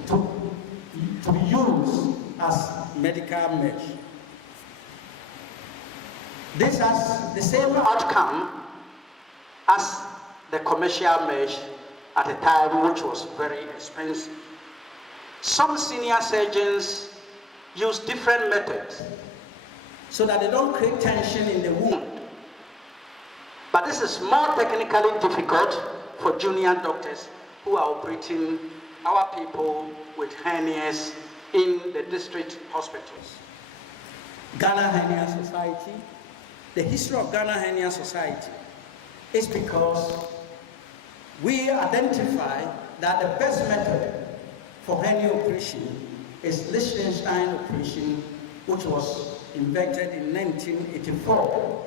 to be used as medical mesh. This has the same outcome as the commercial mesh at a time which was very expensive. Some senior surgeons use different methods so that they don't create tension in the wound. But this is more technically difficult for junior doctors who are operating our people with hernias in the district hospitals. Ghana Hernia Society. The history of Ghana Hernia Society is because we identify that the best method for hernia operation is Liechtenstein operation, which was invented in 1984.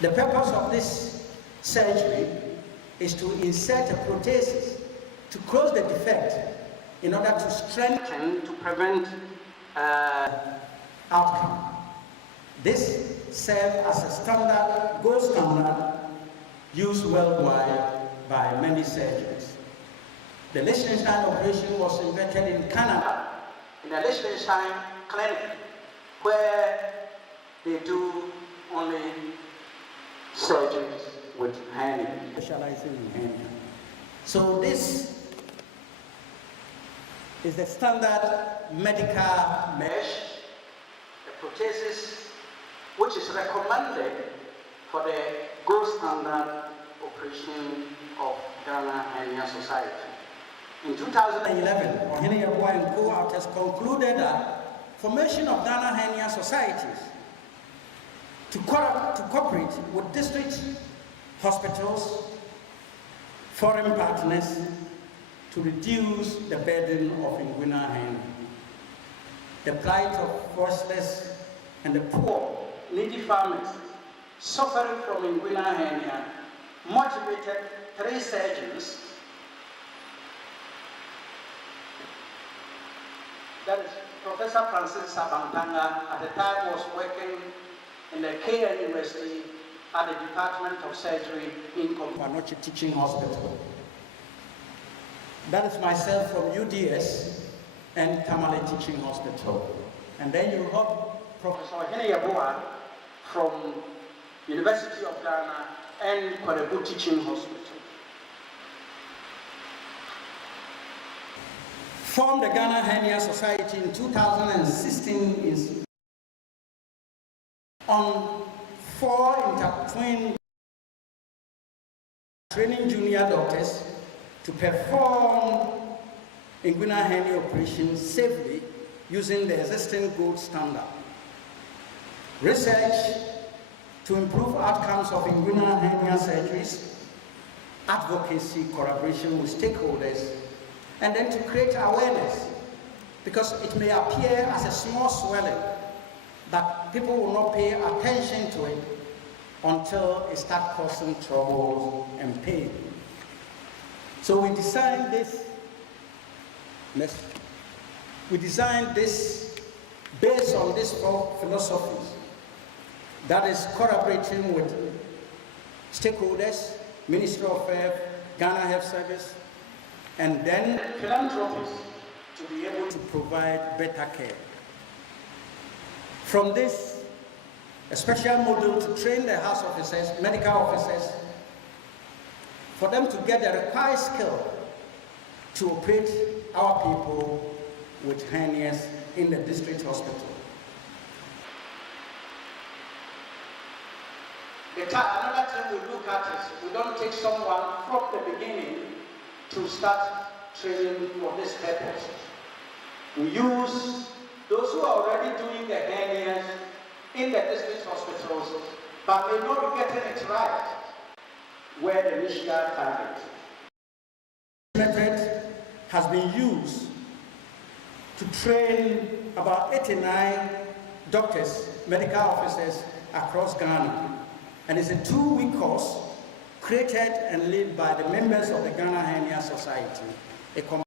The purpose of this surgery is to insert a prosthesis to close the defect in order to strengthen to prevent outcome. This serves as a standard, gold standard, used worldwide by many surgeons. The Liechtenstein operation was invented in Canada, in a Liechtenstein clinic, where they do only surgeries with hernia, specializing in hernia. So this is the standard medical mesh, the prosthesis, which is recommended for the gold standard operation of Ghana Hernia Society. In 2011, HERNIA and Co. has concluded that formation of Ghana Hernia Societies to cooperate with district hospitals, foreign partners, to reduce the burden of inguinal hernia. The plight of voiceless and the poor, needy families suffering from inguinal hernia motivated 3 surgeons, that is Professor Francis Sabantanga, at the time was working in the KN University at the Department of Surgery in Kompanoche Teaching Hospital. That is myself from UDS and Tamale Teaching Hospital. And then you have Professor Henry from University of Ghana and Kwarebu Teaching Hospital. Formed the Ghana Hernia Society in 2016 is on 4 intertwined training junior doctors to perform inguinal hernia operations safely using the existing gold standard. Research to improve outcomes of inguinal hernia surgeries, advocacy, collaboration with stakeholders, and then to create awareness, because it may appear as a small swelling, but people will not pay attention to it until it starts causing trouble and pain. So we designed this based on these 4 philosophies. That is collaborating with stakeholders, Ministry of Health, Ghana Health Service, and then philanthropists to be able to provide better care. From this a special module to train the house officers, medical officers, for them to get the required skill to operate our people with hernias in the district hospital. Another thing we look at is we don't take someone from the beginning to start training for this purpose. We use those who are already doing the hernias in the district hospitals, but may not be getting it right where the initial target. This method has been used to train about 89 doctors, medical officers across Ghana. And it's a 2-week course created and led by the members of the Ghana Hernia Society. A combined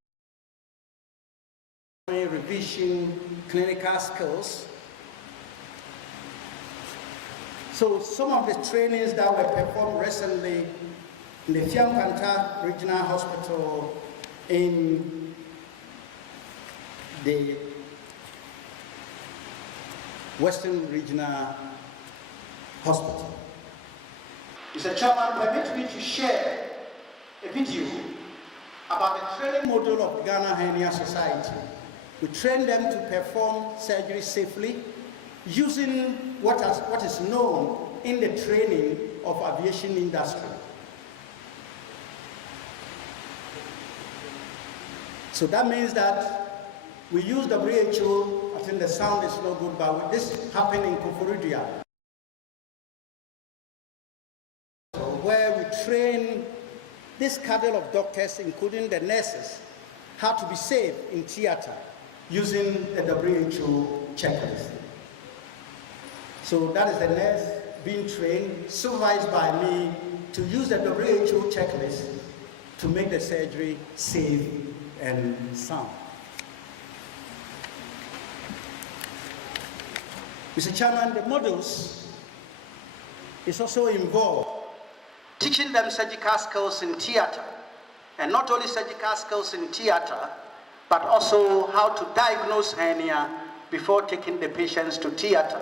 revision, clinical skills. So some of the trainings that were performed recently in the Fiankwanta Regional Hospital, in the Western Regional Hospital. Mr. Chairman, permit me to share a video about the training model of Ghana Hernia Society. We train them to perform surgery safely using what is known in the training of aviation industry. So that means that we use WHO, I think the sound is no good, but this happened in Koforidua, where we train this cadre of doctors, including the nurses, how to be safe in theater using the WHO checklist. So that is the nurse being trained, supervised by me, to use the WHO checklist to make the surgery safe and sound. Mr. Chairman, the models is also involved teaching them surgical skills in theater, and not only surgical skills in theater, but also how to diagnose hernia before taking the patients to theater.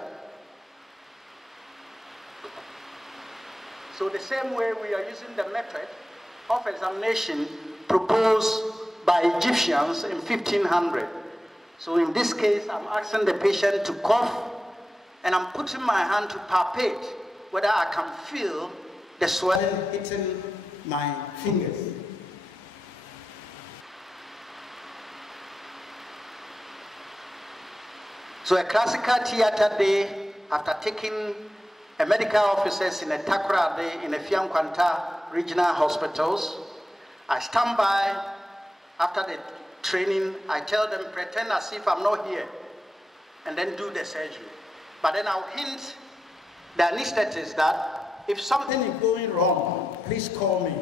So the same way we are using the method of examination proposed by Egyptians in 1500. So in this case, I'm asking the patient to cough, and I'm putting my hand to palpate whether I can feel the swelling hitting my fingers. So a classical theater day, after taking a medical officers in a Takra day in a Fiankwanta regional hospitals, I stand by after the training. I tell them, pretend as if I'm not here, and then do the surgery. But then I'll hint the anesthetist that if something is going wrong, please call me.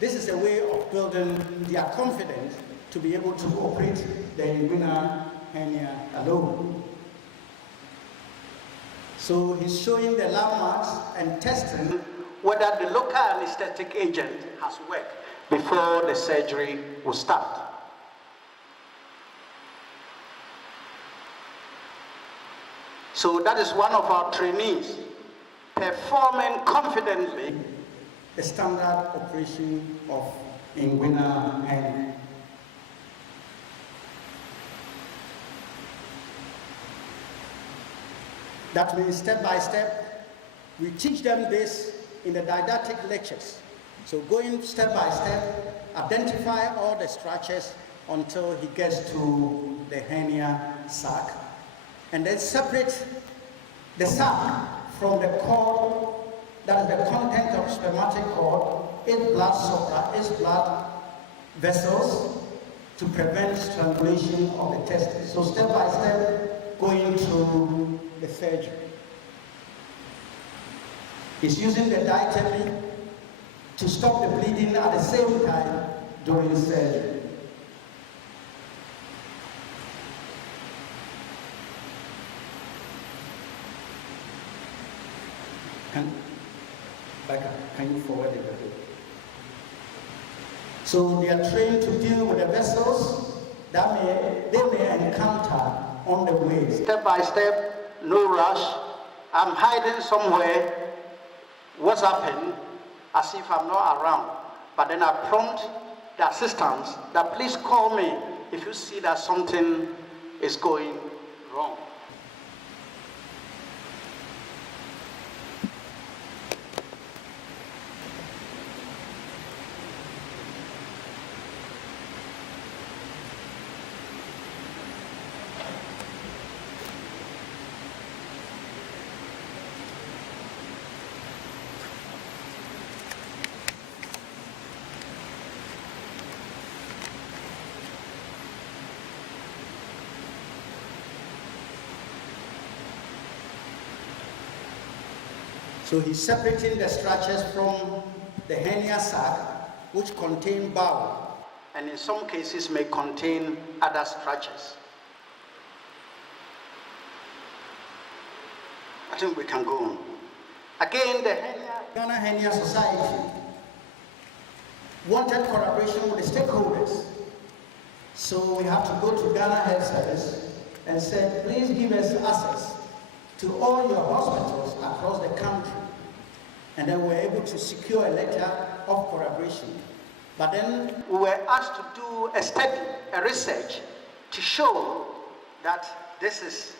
This is a way of building their confidence to be able to operate the inguinal hernia alone. So he's showing the landmarks and testing whether the local anesthetic agent has worked before the surgery will start. So that is one of our trainees performing confidently the standard operation of inguinal hernia. That means step by step, we teach them this in the didactic lectures. So going step by step, identify all the structures until he gets to the hernia sac, and then separate the sac from the cord, that is the content of spermatic cord, its blood vessels, to prevent strangulation of the testes. So step by step, going through the surgery. He's using the diatemy to stop the bleeding at the same time during surgery. Can you forward it a bit? So they are trained to deal with the vessels that they may encounter on the way. Step by step, no rush, I'm hiding somewhere, WhatsApping, as if I'm not around. But then I prompt the assistants that please call me if you see that something is going wrong. So he's separating the structures from the hernia sac, which contain bowel, and in some cases may contain other structures. I think we can go on. Again, the Ghana Hernia Society wanted collaboration with the stakeholders. So we have to go to Ghana Health Service and said, please give us access to all your hospitals across the country. And then we were able to secure a letter of collaboration. But then we were asked to do a study, a research, to show that this is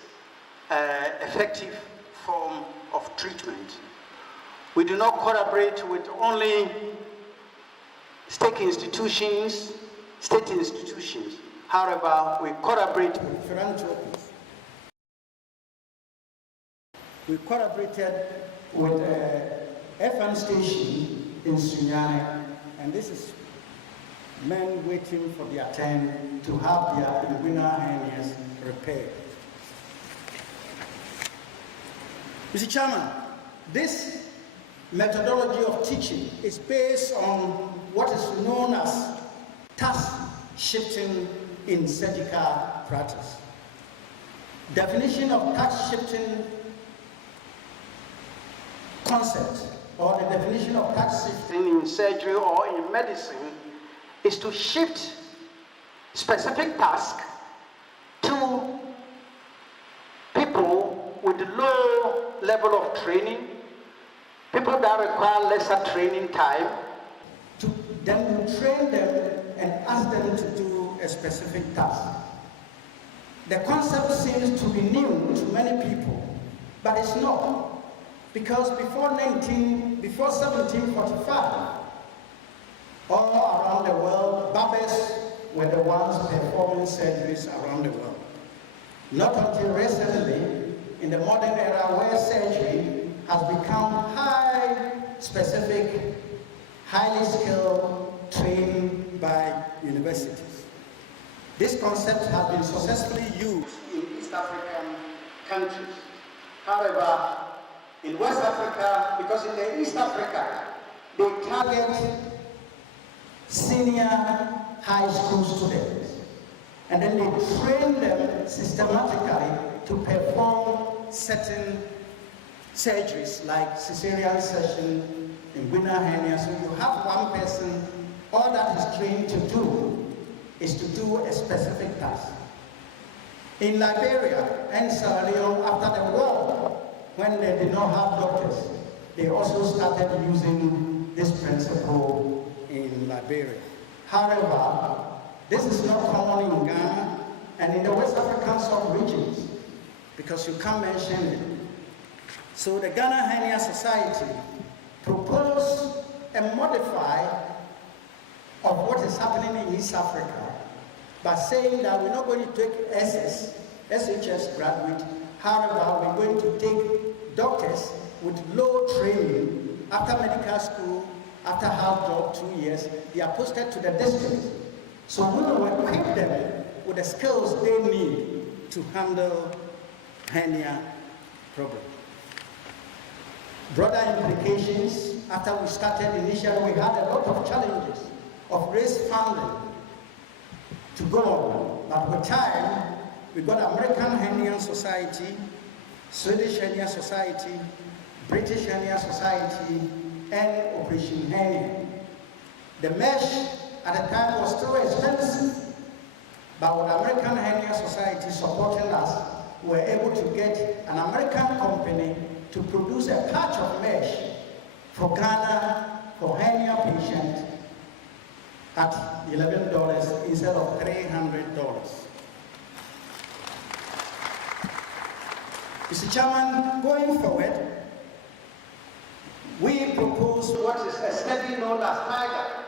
an effective form of treatment. We do not collaborate with only state institutions. However, we collaborate with philanthropies. We collaborated with a FM station in Sunyani, and this is men waiting for their turn to have their inguinal hernias repaired. Mr. Chairman, this methodology of teaching is based on what is known as task shifting in surgical practice. Definition of task shifting concept, or the definition of task shifting in surgery or in medicine, is to shift specific tasks to people with low level of training, people that require lesser training time, then we train them and ask them to do a specific task. The concept seems to be new to many people, but it's not. Because before 1745, all around the world, barbers were the ones performing surgeries around the world. Not until recently, in the modern era where surgery has become high-specific, highly skilled training by universities. This concept has been successfully used in East African countries. However, in West Africa, because in the East Africa, they target senior high school students, and then they train them systematically to perform certain surgeries like cesarean section, inguinal hernia. So you have one person, all that is trained to do is to do a specific task. In Liberia and Sierra Leone, after the war, when they did not have doctors, they also started using this principle in Liberia. However, this is not common in Ghana and in the West African sub-regions, because you can't mention it. So the Ghana Hernia Society proposed a modify of what is happening in East Africa by saying that we're not going to take SHS graduate. However, we're going to take doctors with low training after medical school, after half job, 2 years. They are posted to the district. So we will equip them with the skills they need to handle hernia problem. Broader implications, after we started initially, we had a lot of challenges of raise funding to go on. But with time, we got American Hernia Society, Swedish Hernia Society, British Hernia Society, and Operation Hernia. The mesh at the time was still expensive, but with American Hernia Society supporting us, we were able to get an American company to produce a patch of mesh for Ghana for hernia patients at $11 instead of $300. Mr. Chairman, going forward, we propose what is a study known as TIGER.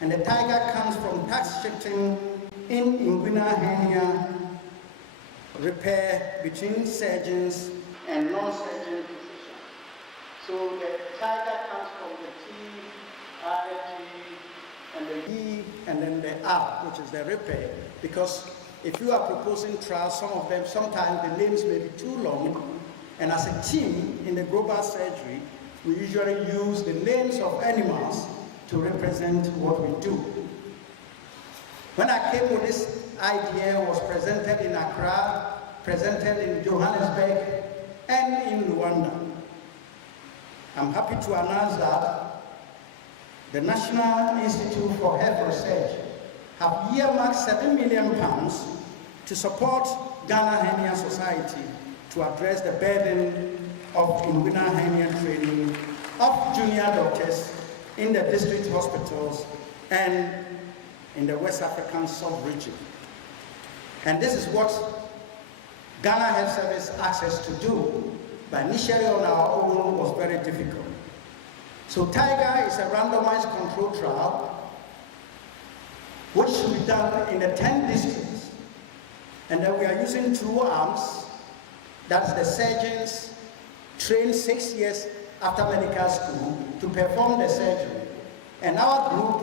And the TIGER comes from tax shifting in inguinal hernia repair between surgeons and non-surgeon physicians. So the TIGER comes from the T, I, G, and the E, and then the R, which is the repair. Because if you are proposing trials, sometimes the names may be too long, and as a team in the global surgery, we usually use the names of animals to represent what we do. When I came with this idea, it was presented in Accra, presented in Johannesburg, and in Rwanda. I'm happy to announce that the National Institute for Health Research have earmarked £7 million to support Ghana Hernia Society to address the burden of inguinal hernia training of junior doctors in the district hospitals and in the West African sub-region. And this is what Ghana Health Service asked us to do, but initially on our own was very difficult. So TIGER is a randomized control trial which should be done in the 10 districts. And then we are using 2 arms. That's the surgeons trained 6 years after medical school to perform the surgery. And our group,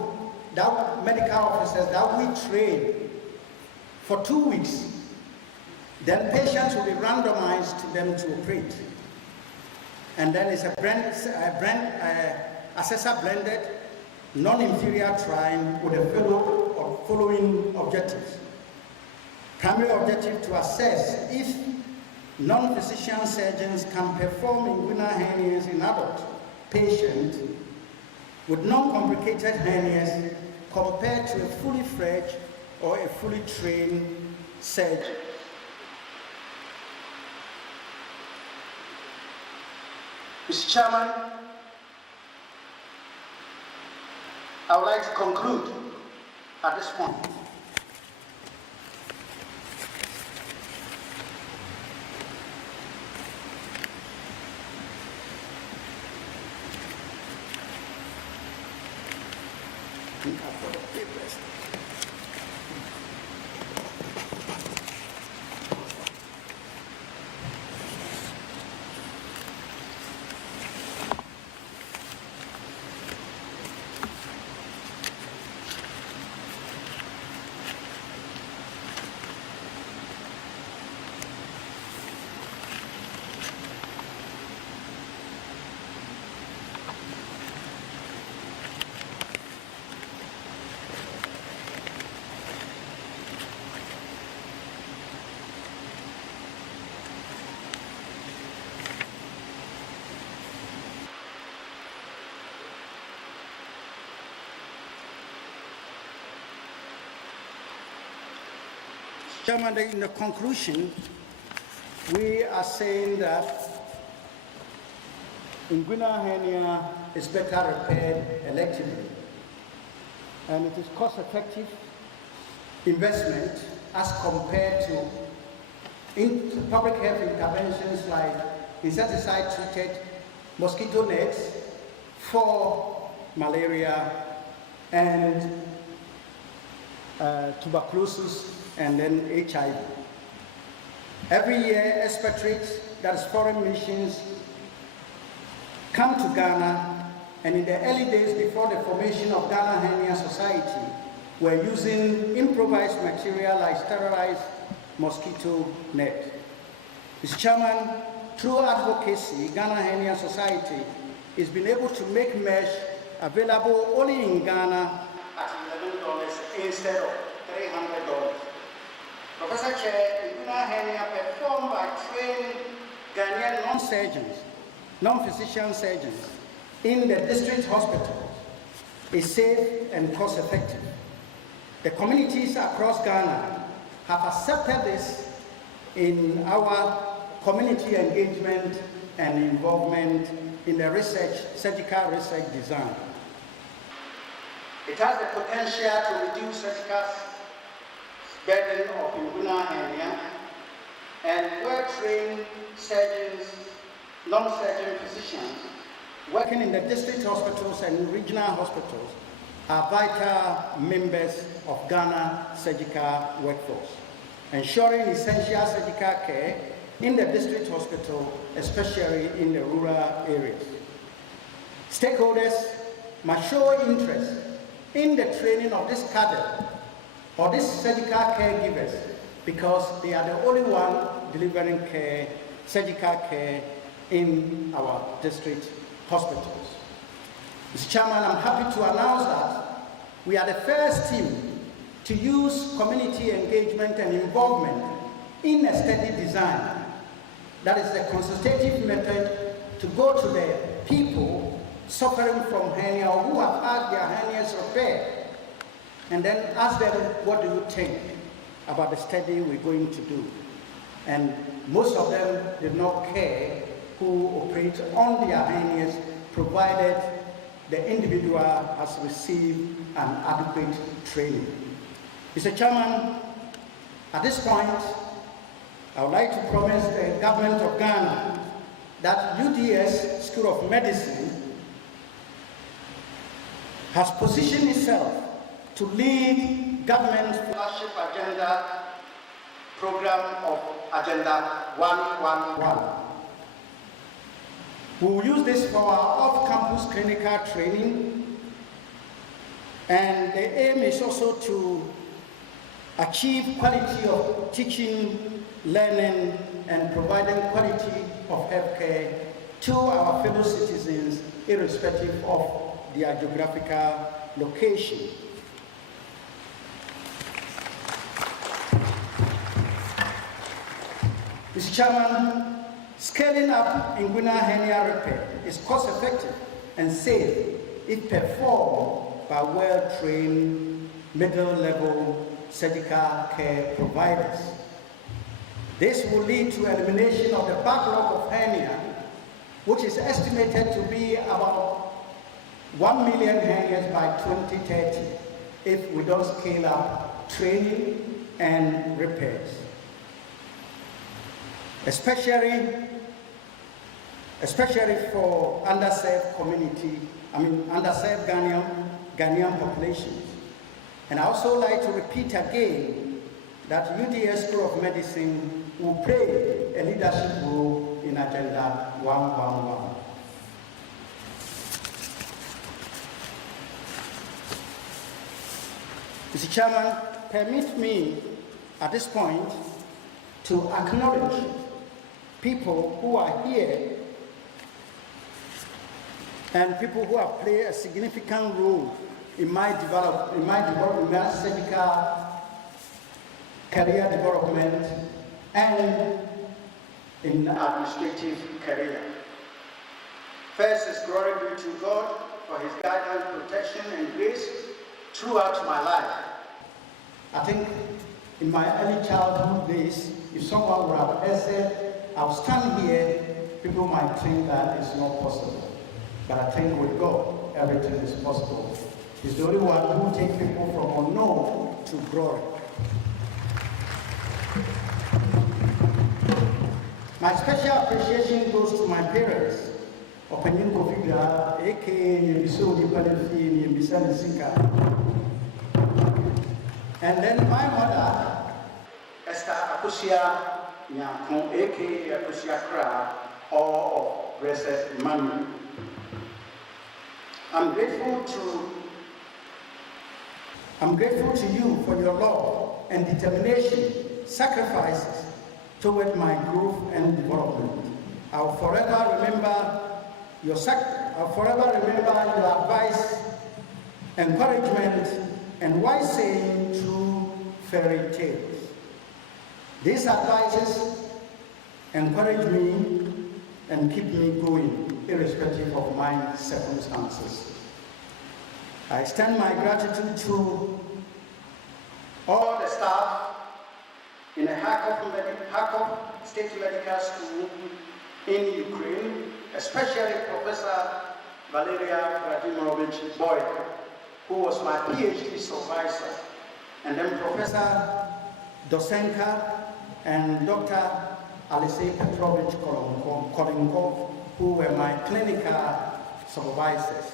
that medical officers that we train for 2 weeks, then patients will be randomized to them to operate. And then it's a assessor blended, non-inferior trial with the following objectives. Primary objective to assess if non-physician surgeons can perform inguinal hernias in adult patients with non-complicated hernias compared to a fully fledged or a fully trained surgeon. Mr. Chairman, I would like to conclude at this point. Chairman, in the conclusion, we are saying that inguinal hernia is better repaired electively, and it is cost-effective investment as compared to public health interventions like insecticide-treated mosquito nets for malaria and tuberculosis and then HIV. Every year, expatriates, that is foreign missions, come to Ghana, and in the early days before the formation of Ghana Hernia Society, we're using improvised material like sterilized mosquito net. Mr. Chairman, through advocacy, Ghana Hernia Society has been able to make mesh available only in Ghana at $11 instead of $300. Professor Chair, inguinal hernia performed by trained Ghanaian non-surgeons, non-physician surgeons in the district hospitals is safe and cost-effective. The communities across Ghana have accepted this in our community engagement and involvement in the research, surgical research design. It has the potential to reduce surgical burden of inguinal hernia, and well-trained surgeons, non-surgeon physicians working in the district hospitals and regional hospitals are vital members of Ghana's surgical workforce, ensuring essential surgical care in the district hospital, especially in the rural areas. Stakeholders must show interest in the training of this cadre or these surgical caregivers, because they are the only one delivering care, surgical care in our district hospitals. Mr. Chairman, I'm happy to announce that we are the first team to use community engagement and involvement in a study design. That is the consultative method to go to the people suffering from hernia or who have had their hernias repaired, and then ask them, what do you think about the study we're going to do? And most of them did not care who operates on their hernias, provided the individual has received an adequate training. Mr. Chairman, at this point, I would like to promise the government of Ghana that UDS School of Medicine has positioned itself to lead government's flagship agenda program of Agenda 111. We will use this for our off-campus clinical training, and the aim is also to achieve quality of teaching, learning, and providing quality of healthcare to our fellow citizens, irrespective of their geographical location. Mr. Chairman, scaling up inguinal hernia repair is cost-effective and safe if performed by well-trained middle-level surgical care providers. This will lead to elimination of the backlog of hernia, which is estimated to be about 1 million hernias by 2030 if we don't scale up training and repairs. Especially for underserved community, underserved Ghanaian populations. And I also like to repeat again that UDS School of Medicine will play a leadership role in Agenda 111. Mr. Chairman, permit me at this point to acknowledge people who are here and people who have played a significant role in my surgical career development and in administrative career. First is glory be to God for his guidance, protection, and grace throughout my life. I think in my early childhood days, if someone would have said, I'll stand here, people might think that it's not possible. But I think with God, everything is possible. He's the only one who takes people from unknown to glory. My special appreciation goes to my parents, Opanyin Kofiga, aka Nyebisodi Palefi, Nyebisa Nisika. And then my mother, Esther Akusia Nyankon, aka Akusia Kra, or of Blessed Emmanuel. I'm grateful to you for your love and determination, sacrifices toward my growth and development. I'll forever remember your advice, encouragement, and wise saying through fairy tales. These advices encourage me and keep me going, irrespective of my circumstances. I extend my gratitude to all the staff in the Hakop State Medical School in Ukraine, especially Professor Valeria Vladimirovich Boyko, who was my PhD supervisor, and then Professor Dosenka and Dr. Alexei Petrovich Kolenkov, who were my clinical supervisors.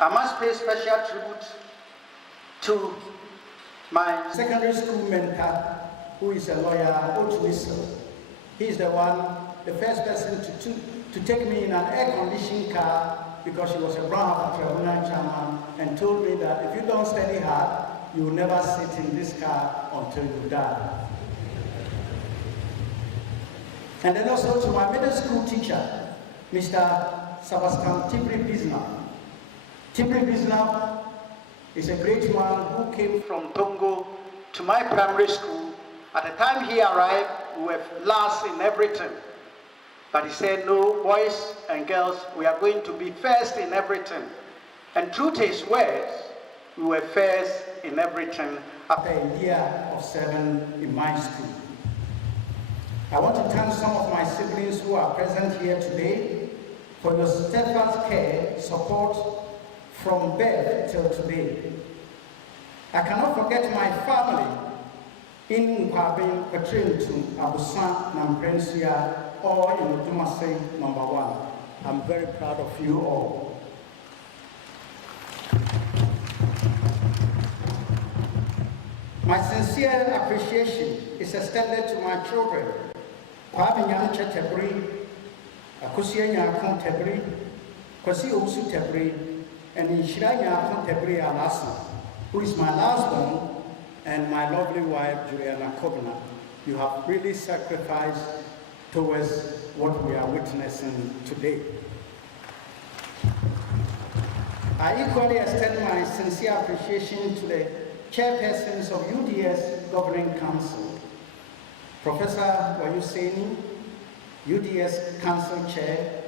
I must pay special tribute to my secondary school mentor, who is a lawyer, Otuiso. He is the first person to take me in an air-conditioned car, because he was a Brown Tribunal chairman, and told me that if you don't study hard, you will never sit in this car until you die. And then also to my middle school teacher, Mr. Sebastian Tabiri. Tabiri is a great man who came from Tongo to my primary school. At the time he arrived, we were last in everything. But he said, no, boys and girls, we are going to be first in everything. And true to his words, we were first in everything after a year of serving in my school. I want to thank some of my siblings who are present here today for your steadfast care, support from birth till today. I cannot forget my family in Nkwabe, Petrintu, Abusan, Namprensia, or in Otumase #1. I'm very proud of you all. My sincere appreciation is extended to my children, Kwabe Nyanche Tabiri, Akusia Nyakon Tabiri, Kwasi Owusu Tabiri, and Inshira Nyakon Tabiri Alasa, who is my last born, and my lovely wife, Juliana Kobna. You have really sacrificed towards what we are witnessing today. I equally extend my sincere appreciation to the chairpersons of UDS Governing Council, Professor Wayuseni, UDS Council Chair,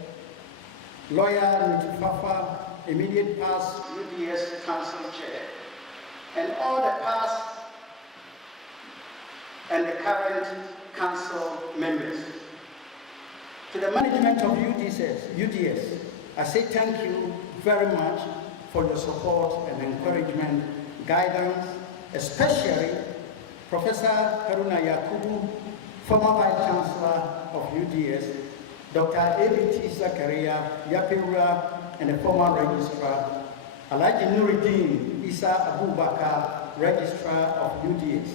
Lawyer Nitufafa, immediate past UDS Council Chair, and all the past and the current council members. To the management of UDS, I say thank you very much for your support and encouragement, guidance, especially Professor Haruna Yakubu, former Vice Chancellor of UDS, Dr. A.B.T. Zakaria Yapira, and the former Registrar, Alhaji Nuruddin Isa Abubakar, Registrar of UDS,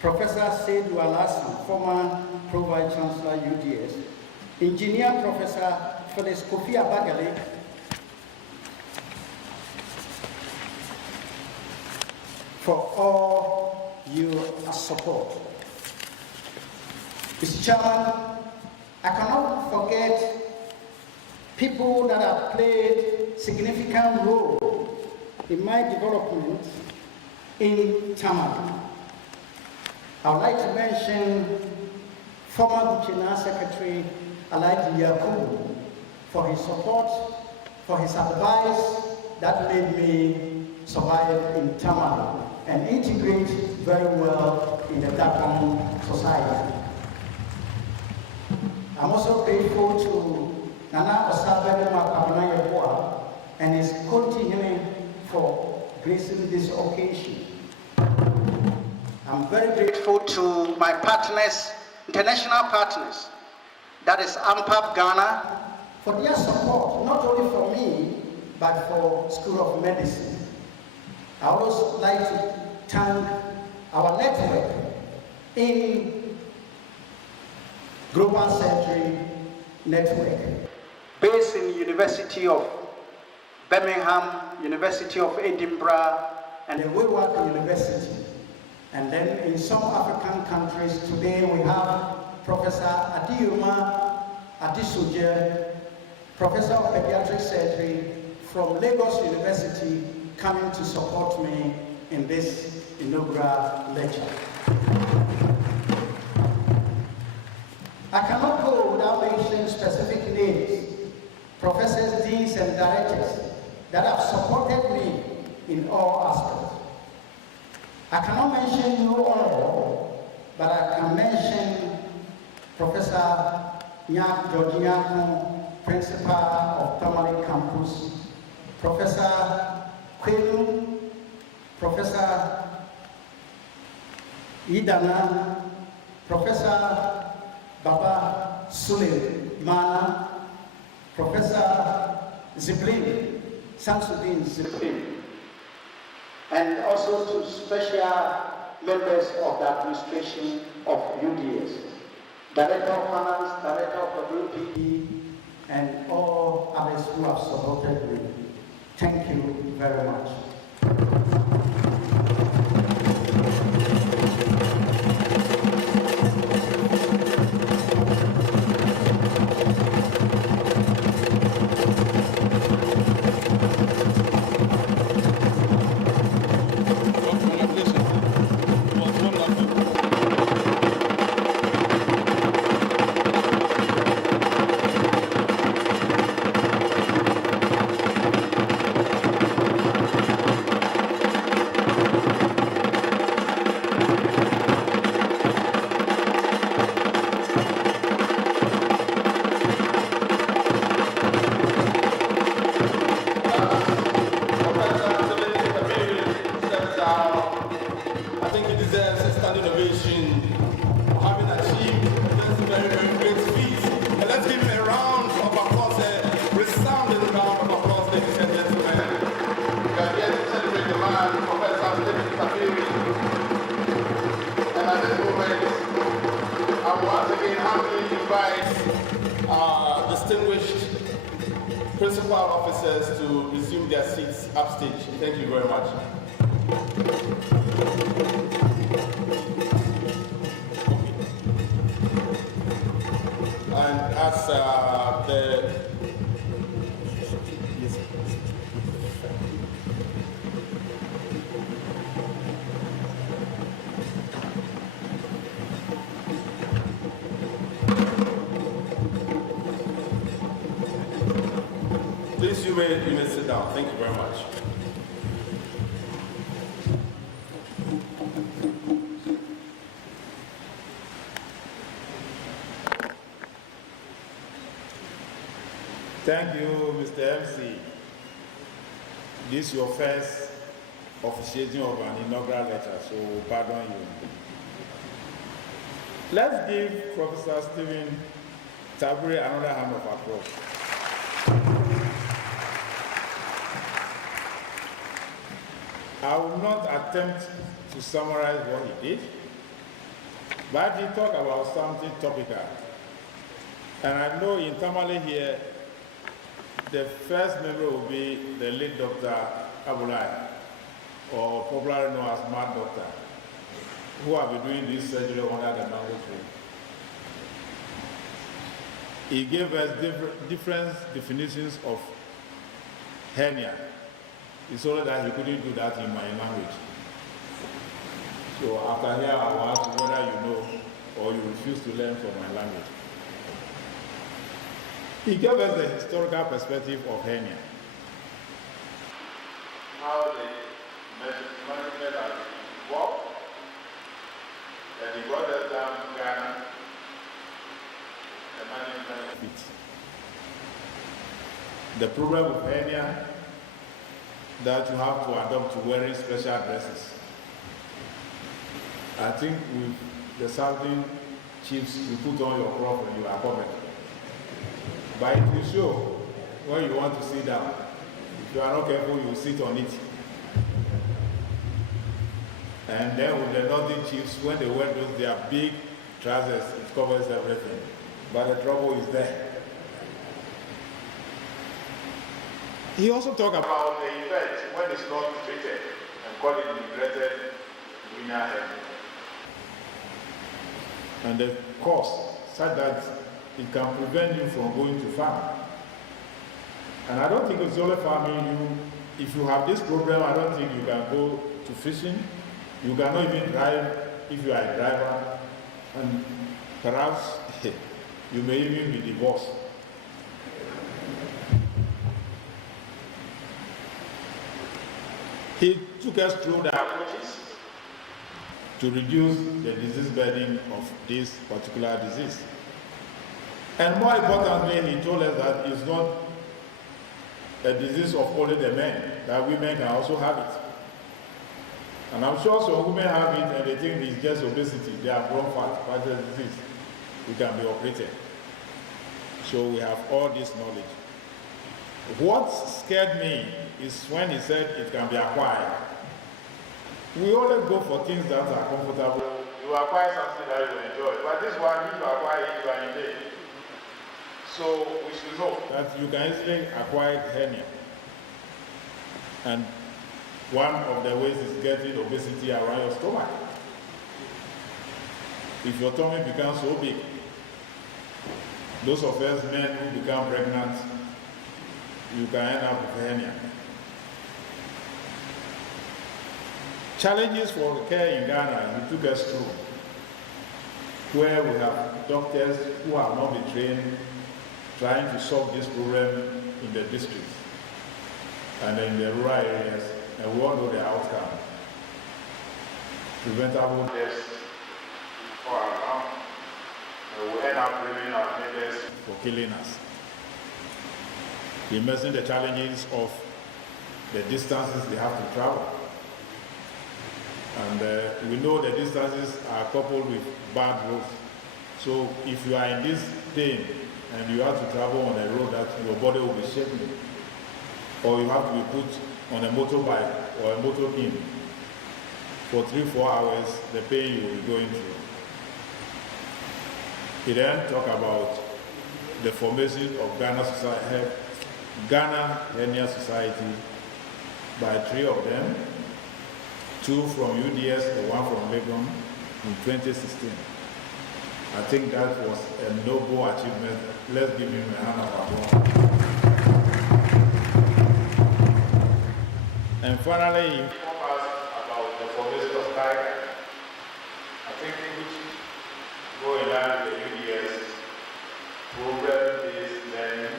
Professor Seydou Alassane, former Pro-Vice Chancellor UDS, Engineer Professor Felix Kofi Abagale, for all your support. Mr. Chairman, I cannot forget people that have played significant role in my development in Tamale. I would like to mention former Buchina Secretary Alhaji Yakubu for his support, for his advice that made me survive in Tamale and integrate very well in the Dakon society. I'm also grateful to Nana Osabere Makamana Yeboah and his continuing for gracing this occasion. I'm very grateful to my partners, international partners, that is AMPAP Ghana, for their support, not only for me, but for School of Medicine. I would also like to thank our network in Global Surgery Network, based in University of Birmingham, University of Edinburgh, and the Wewak University. And then in some African countries, today we have Professor Adiyuma Adisoje, Professor of Pediatric Surgery from Lagos University, coming to support me in this inaugural lecture. I cannot go without mentioning specific names, professors, deans, and directors that have supported me in all aspects. I cannot mention you all, but I can mention Professor Nyak Georgiano, Principal of Tabiri Campus, Professor Kwenu, Professor Idana, Professor Baba Suleimana, Professor Ziblin, Samsudin Ziblin, and also to special members of the administration of UDS, Director of Finance, Director of WPE, and all others who have supported me. Thank you very much. I think he deserves a standing ovation for having achieved this very, very great feat. And let's give him a round of applause, a resounding round of applause, ladies and gentlemen. We are here to celebrate the man, Professor Tabiri. And at this moment, I will once again humbly invite our distinguished principal officers to resume their seats upstage. Thank you very much. And as please, you may sit down. Thank you very much. Thank you, Mr. MC. This is your first officiating of an inaugural lecture, so pardon you. Let's give Professor Stephen Tabiri another hand of applause. I will not attempt to summarize what he did, but he talked about something topical. And I know internally here, the first member will be the late Dr. Abulai, or popularly known as Mad Doctor, who have been doing this surgery under the mango tree. He gave us different definitions of hernia. It's only that he couldn't do that in my language. So after here, I will ask you whether you know or you refuse to learn from my language. He gave us the historical perspective of hernia. How the management has worked, that he brought us down to Ghana, the management fit. The problem with hernia that you have to adopt to wearing special dresses. I think with the Southern chiefs, you put on your crop and you are covered. But it will show when you want to sit down. If you are not careful, you will sit on it. And then with the Northern chiefs, when they wear those, their big trousers, it covers everything. But the trouble is there. He also talked about the effect when it's not treated and call it neglected inguinal hernia. And the cause, such that it can prevent you from going to farm. And I don't think it's only farming. If you have this problem, I don't think you can go to fishing. You cannot even drive if you are a driver. And perhaps you may even be divorced. He took us through the approaches to reduce the disease burden of this particular disease. And more importantly, he told us that it's not a disease of only the men, that women can also have it. And I'm sure some women have it and they think it's just obesity, they have grown fat, but the disease, it can be operated. So we have all this knowledge. What scared me is when he said it can be acquired. We always go for things that are comfortable. You acquire something that you enjoy, but this one, if you acquire it, you are in pain. So we should know that you can easily acquire hernia. And one of the ways is getting obesity around your stomach. If your tummy becomes so big, those of us men who become pregnant, you can end up with hernia. Challenges for care in Ghana, you took us through, where we have doctors who have not been trained trying to solve this problem in the districts and in the rural areas, and we all know the outcome. Preventable deaths for our harm, and we end up blaming our neighbors for killing us. Imagine the challenges of the distances they have to travel. And we know the distances are coupled with bad roads. So if you are in this pain and you have to travel on a road that your body will be shaking, or you have to be put on a motorbike or a motorcade for 3-4 hours, the pain you will be going through. He then talk about the formation of Ghana Hernia Society by 3 of them, 2 from UDS and 1 from Legon in 2016. I think that was a noble achievement. Let's give him a hand of applause. And finally, he informed us about the formation of Tiger. I think which go in line with the UDS program-based learning,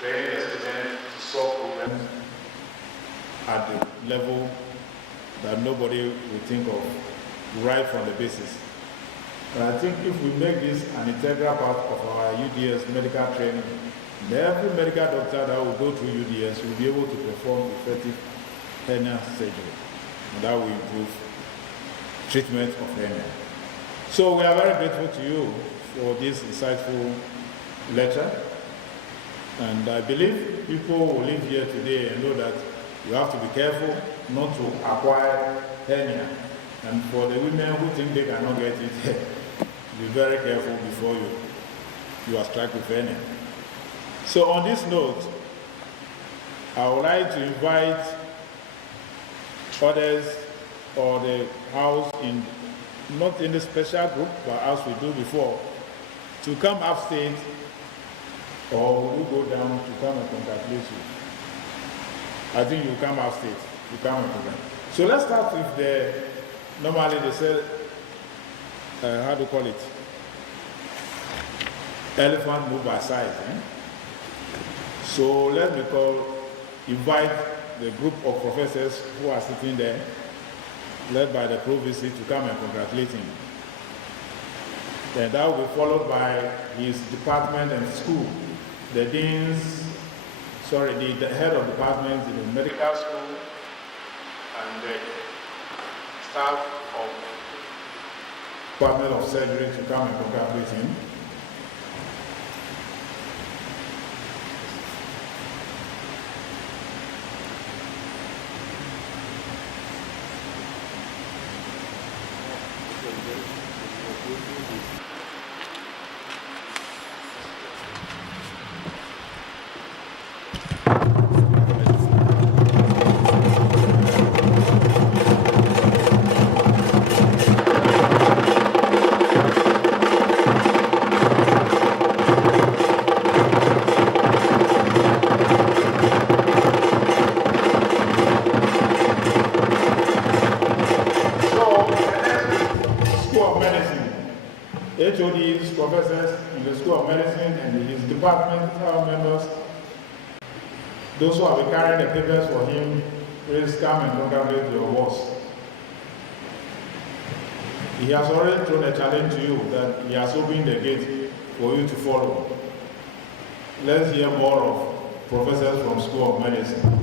training the students to solve problems at the level that nobody would think of right from the basis. And I think if we make this an integral part of our UDS medical training, every medical doctor that will go through UDS will be able to perform effective hernia surgery. And that will improve treatment of hernia. So we are very grateful to you for this insightful lecture. And I believe people will live here today and know that you have to be careful not to acquire hernia. And for the women who think they cannot get it, be very careful before you are struck with hernia. So on this note, I would like to invite others or the house, not in the special group, but as we do before, to come upstate, or will you go down to come and congratulate you? I think you come upstate, you come and congratulate. So let's start with normally they say, how do you call it? Elephant move by size. So let me invite the group of professors who are sitting there, led by the provost, to come and congratulate him. Then that will be followed by his department and school, the deans, the head of department in the medical school, and the staff of Department of Surgery to come and congratulate him. HODs, professors in the School of Medicine and his department members, those who have been carrying the papers for him, Please come and congratulate your boss. He has already thrown a challenge to you that he has opened the gate for you to follow. Let's hear more of professors from School of Medicine.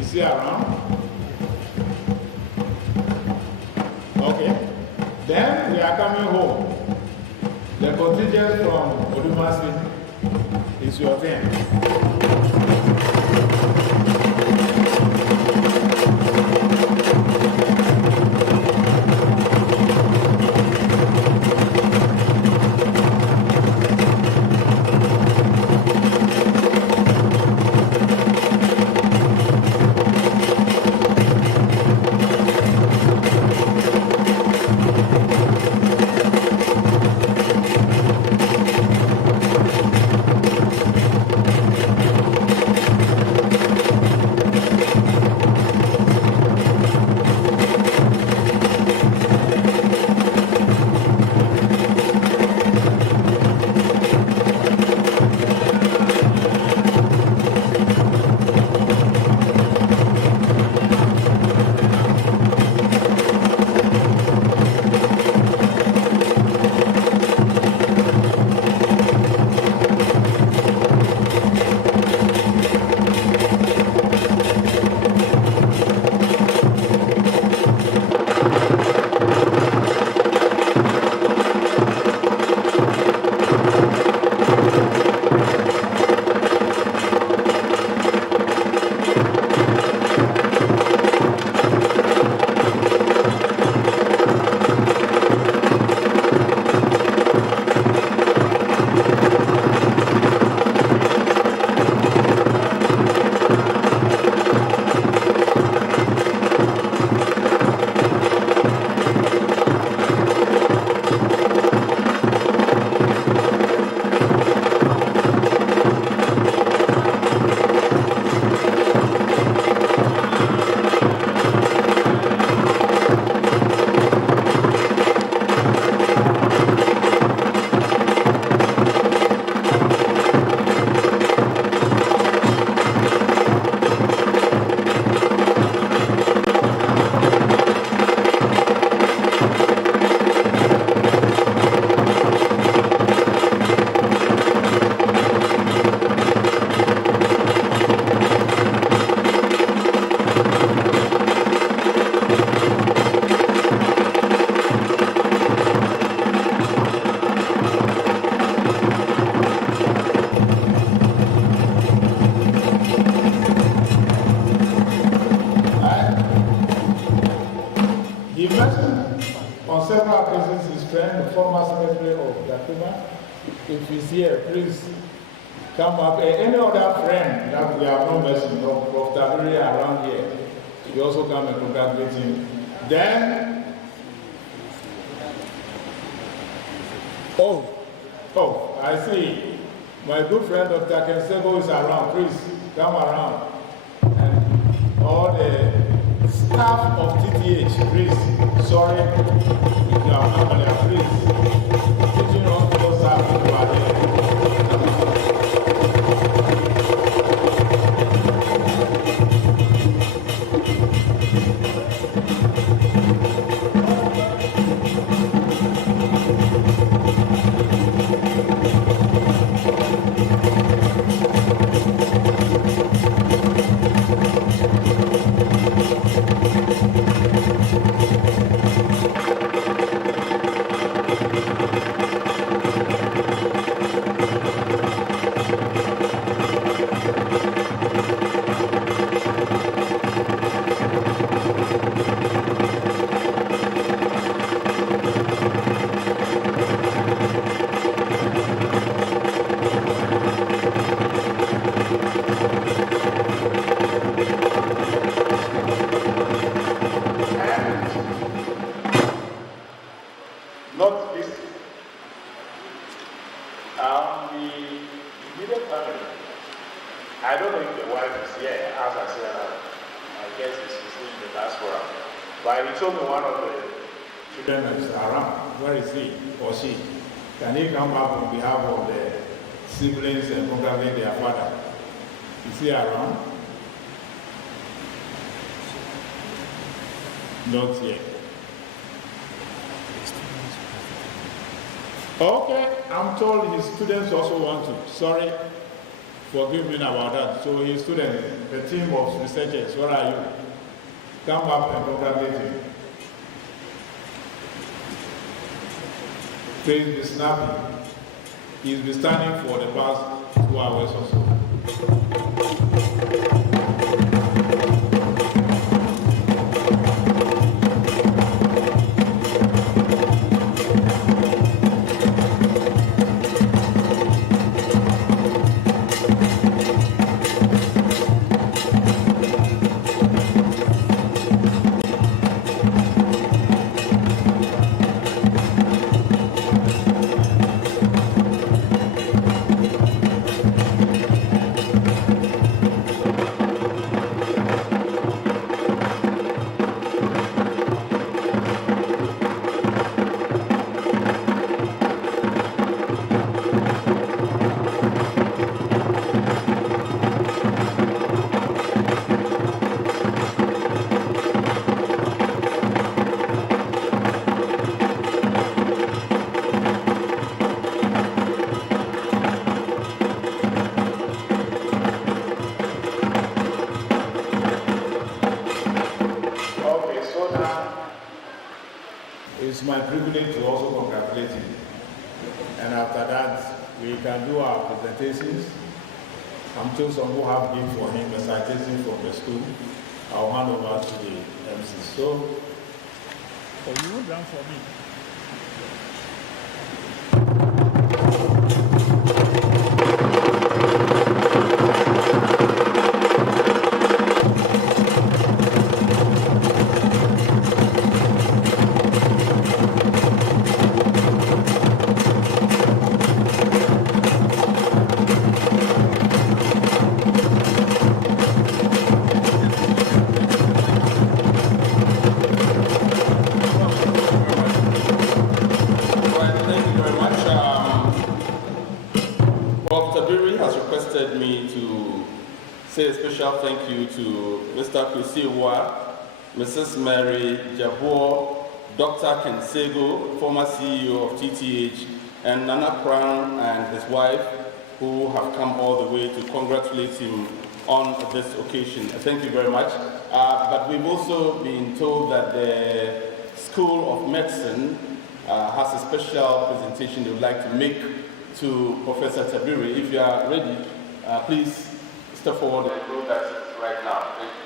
Is he around? Okay. Then we are coming home. The contingent from Odumasi is your turn. former secretary of Dakuma. If he's here, please come up. Any other friend that we have not mentioned of Tabiri around here, you also come and congratulate him. Then, I see. My good friend Dr. Kensego is around. Please come around. And all the staff of TTH, please. Sorry if you are not there, please. Teaching hospital staff, if you are here. Not this. The immediate family. I don't know if the wife is here, as I said, I guess it's in the diaspora. But he told me one of the children is around. Where is he or she? Can he come back on behalf of the siblings and congratulate their father? Is he around? Not yet. Okay, I'm told his students also want to. Sorry, forgive me about that. So his students, the team of researchers, where are you? Come up and congratulate him. Please be snappy. He's been standing for the past 2 hours or so. It's my privilege to also congratulate him. And after that, we can do our presentations. I'm told some who have given for him a citation from the school. I'll hand over to the MC. So, you will run for me. Say a special thank you to Mr. Kusiwa, Mrs. Mary Jabor, Dr. Kensego, former CEO of TTH, and Nana Crown and his wife, who have come all the way to congratulate him on this occasion. Thank you very much. But we've also been told that the School of Medicine has a special presentation they would like to make to Professor Tabiri. If you are ready, please step forward and do that right now. Thank you.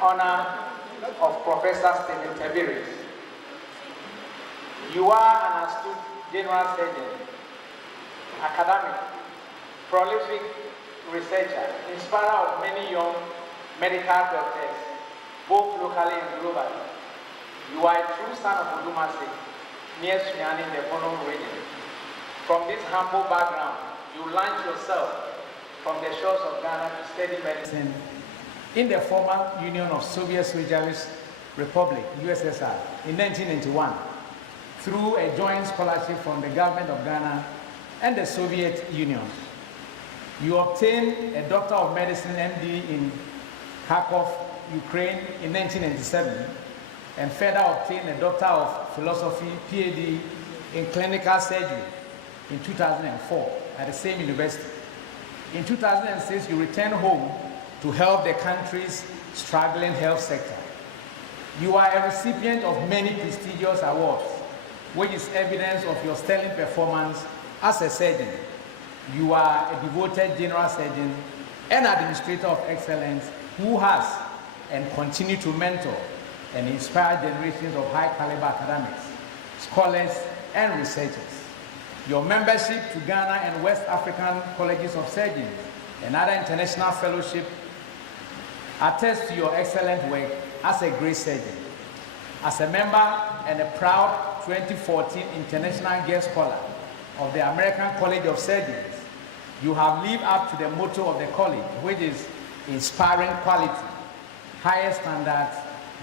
honor of Professor Stephen Tabiri. You are an astute general surgeon, academic, prolific researcher, inspirer of many young medical doctors, both locally and globally. You are a true son of Odumase, near Sunyani in the Bono region. From this humble background, you launched yourself from the shores of Ghana to study medicine in the former Union of Soviet Socialist Republic, USSR, in 1991, through a joint scholarship from the government of Ghana and the Soviet Union. You obtained a Doctor of Medicine, MD, in Kharkov, Ukraine in 1997, and further obtained a Doctor of Philosophy, PhD, in Clinical Surgery in 2004 at the same university. In 2006, you returned home to help the country's struggling health sector. You are a recipient of many prestigious awards, which is evidence of your sterling performance as a surgeon. You are a devoted general surgeon and administrator of excellence who has and continue to mentor and inspire generations of high-caliber academics, scholars, and researchers. Your membership to Ghana and West African Colleges of Surgeons and other international fellowship attests to your excellent work as a great surgeon. As a member and a proud 2014 International Guest Scholar of the American College of Surgeons, you have lived up to the motto of the college, which is inspiring quality, higher standards,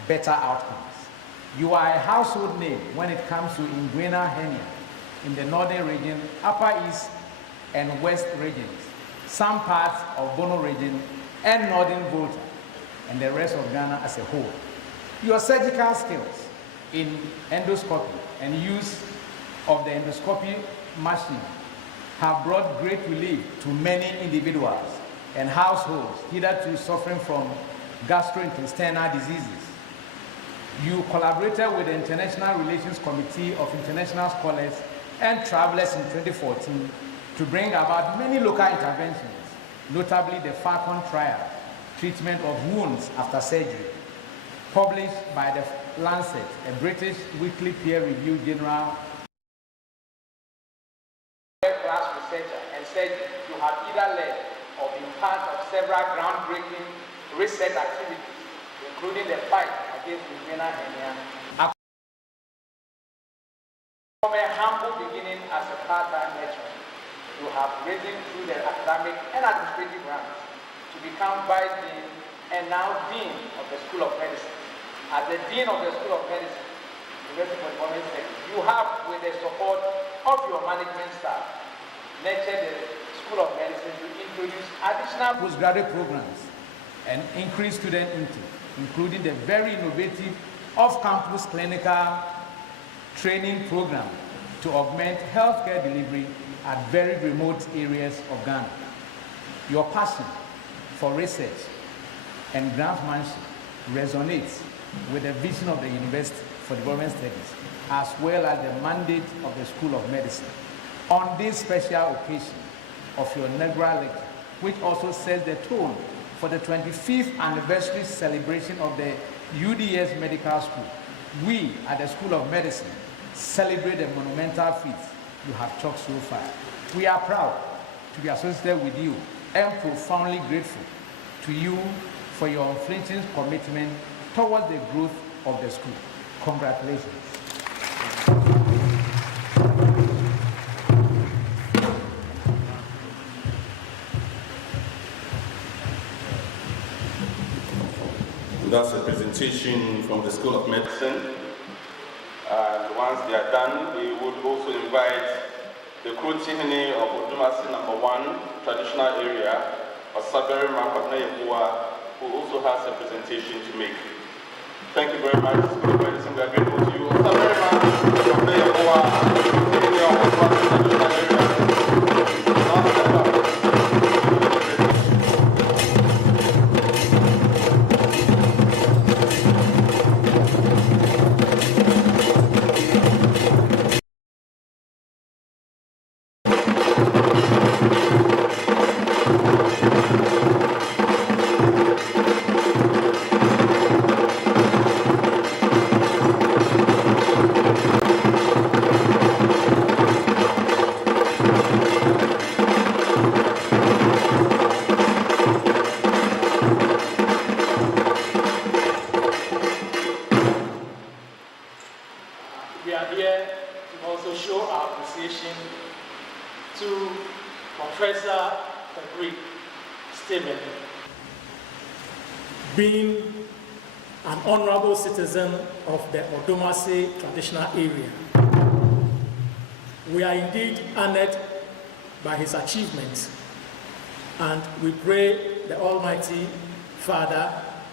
better outcomes. You are a household name when it comes to inguinal hernia in the northern region, upper east and west regions, some parts of Bono region and northern Volta, and the rest of Ghana as a whole. Your surgical skills in endoscopy and use of the endoscopy machine have brought great relief to many individuals and households hitherto suffering from gastrointestinal diseases. You collaborated with the International Relations Committee of International Scholars and Travelers in 2014 to bring about many local interventions, notably the Falcon trial, treatment of wounds after surgery, published by the Lancet, a British weekly peer-reviewed journal. Class researcher and said you have either led or been part of several groundbreaking research activities, including the fight against inguinal hernia. From a humble beginning as a part-time lecturer, you have risen through the academic and administrative ranks to become Vice Dean and now Dean of the School of Medicine. As the Dean of the School of Medicine, University of Performance Studies, you have, with the support of your management staff, nurtured the School of Medicine to introduce additional postgraduate programs and increase student intake, including the very innovative off-campus clinical training program to augment healthcare delivery at very remote areas of Ghana. Your passion for research and grantmanship resonates with the vision of the University for Development Studies, as well as the mandate of the School of Medicine. On this special occasion of your inaugural lecture, which also sets the tone for the 25th anniversary celebration of the UDS Medical School, we at the School of Medicine celebrate the monumental feats you have chalked so far. We are proud to be associated with you and profoundly grateful to you for your unflinching commitment towards the growth of the school. Congratulations. That's a presentation from the School of Medicine. And once they are done, we would also invite the Krotihini of Odumasi #1 traditional area, Tabiri, who also has a presentation to make. Thank you very much, School of Medicine. We are grateful to you. Tabiri, Krotihini of Odumasi traditional area. Now step up. we are here to also show our appreciation to Professor Tabiri Stephen, being an honorable citizen of the Odomase traditional area. We are indeed honored by his achievements, and we pray the Almighty Father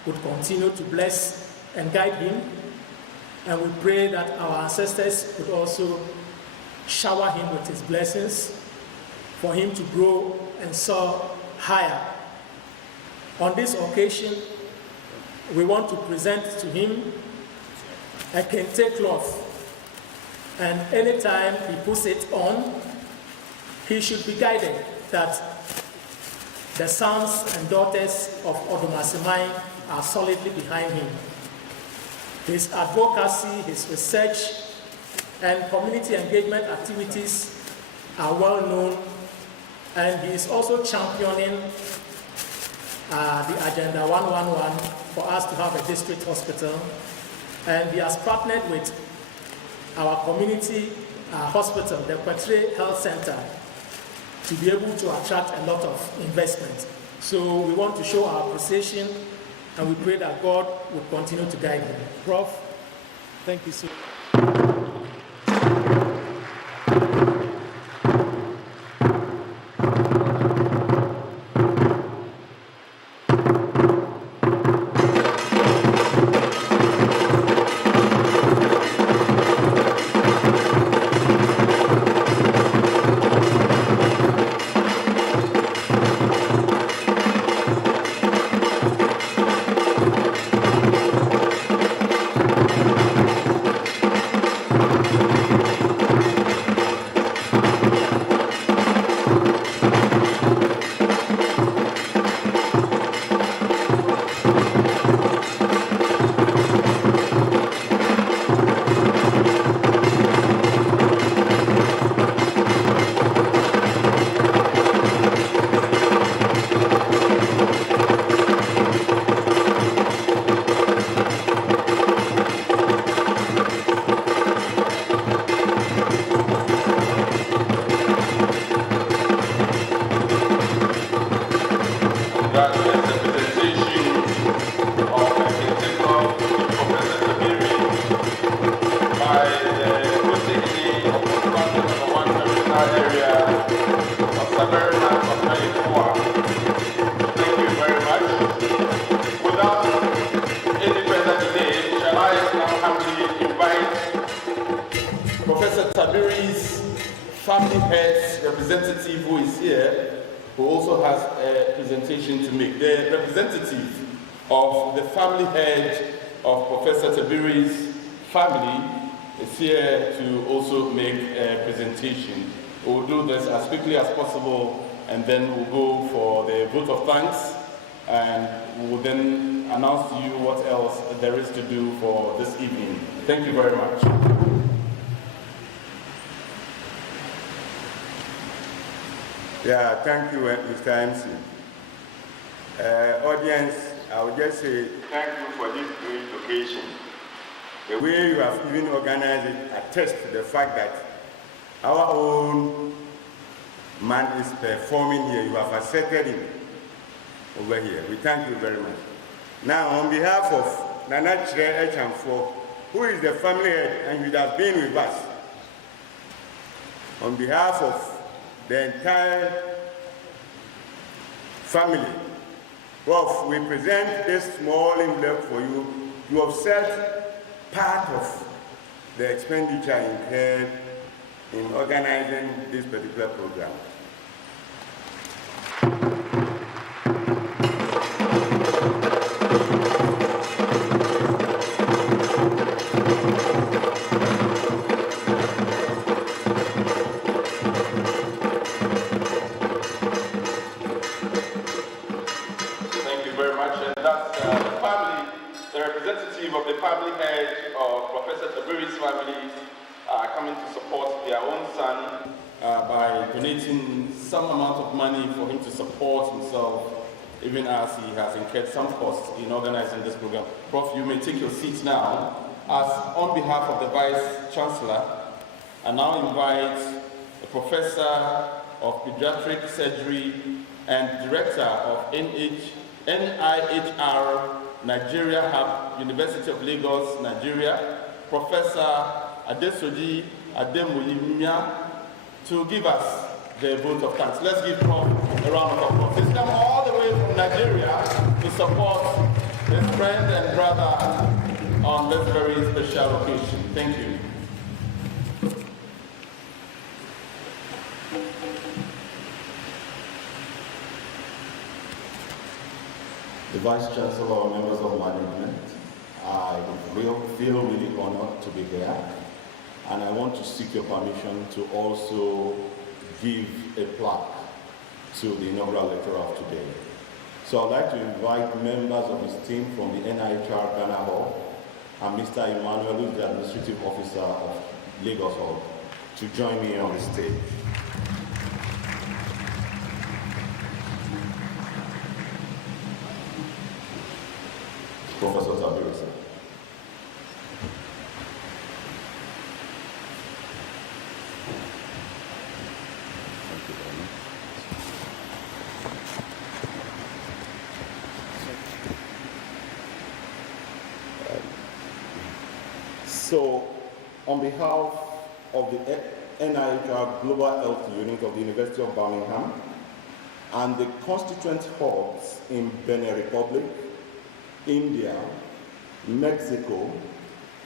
would continue to bless and guide him, and we pray that our ancestors would also shower him with his blessings for him to grow and soar higher. On this occasion, we want to present to him a kente cloth, and anytime he puts it on, he should be guided that the sons and daughters of Odomasimai are solidly behind him. His advocacy, his research, and community engagement activities are well known, and he is also championing the Agenda 111 for us to have a district hospital, and he has partnered with our community hospital, the Petre Health Center, to be able to attract a lot of investment. So we want to show our appreciation, and we pray that God will continue to guide him. Prof, thank you so much. Professor Tabiri's family head's representative, who is here, who also has a presentation to make. The representative of the family head of Professor Tabiri's family is here to also make a presentation. We'll do this as quickly as possible, and then we'll go for the vote of thanks, and we'll then announce to you what else there is to do for this evening. Thank you very much. Yeah, thank you, Mr. MC. Audience, I would just say thank you for this great occasion. The way you have even organized it attests to the fact that our own man is performing here. You have accepted him over here. We thank you very much. Now, on behalf of Nana Chire Echamfo, who is the family head and would have been with us, on behalf of the entire family, Prof, we present this small envelope for you. You have set part of the expenditure incurred in organizing this particular program. Of the family head of Professor Tabiri's family coming to support their own son by donating some amount of money for him to support himself, even as he has incurred some costs in organizing this program. Prof, you may take your seat now on behalf of the Vice Chancellor, I now invite the Professor of Pediatric Surgery and Director of NIHR Nigeria Hub, University of Lagos, Nigeria, Professor Adesoji Ademoyimia, to give us the vote of thanks. Let's give Prof a round of applause. He's come all the way from Nigeria to support his friend and brother on this very special occasion. Thank you. The Vice Chancellor and members of management, I feel really honored to be here, and I want to seek your permission to also give a plaque to the inaugural lecturer of today. So I'd like to invite members of his team from the NIHR Ghana Hall and Mr. Emmanuel, who is the Administrative Officer of Lagos Hall, to join me on the stage. Professor Tabiri, sir. Thank you very much. So, on behalf of the NIHR Global Health Unit of the University of Birmingham and the constituent hubs in Benin Republic, India, Mexico,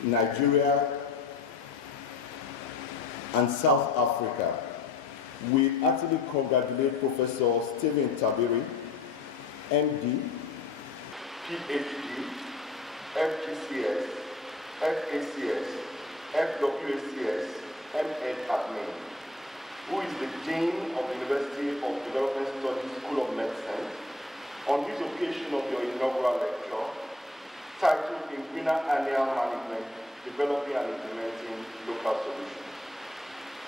Nigeria, and South Africa, we actually congratulate Professor Stephen Tabiri, MD, PhD, FGCS, FACS, FWACS, MA Admin, who is the Dean of the University of Development Studies School of Medicine, on this occasion of your inaugural lecture, titled INGUINAL Management, Developing and Implementing Local Solutions.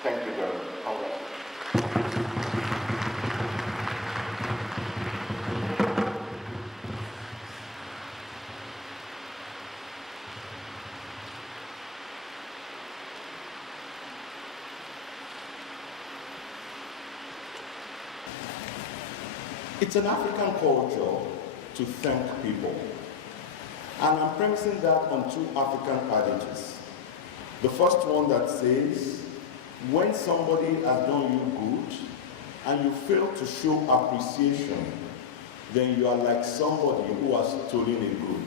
Thank you very much. Congratulations. It's an African culture to thank people. And I'm premising that on two African adages. The first one that says, when somebody has done you good and you fail to show appreciation, then you are like somebody who has stolen a good.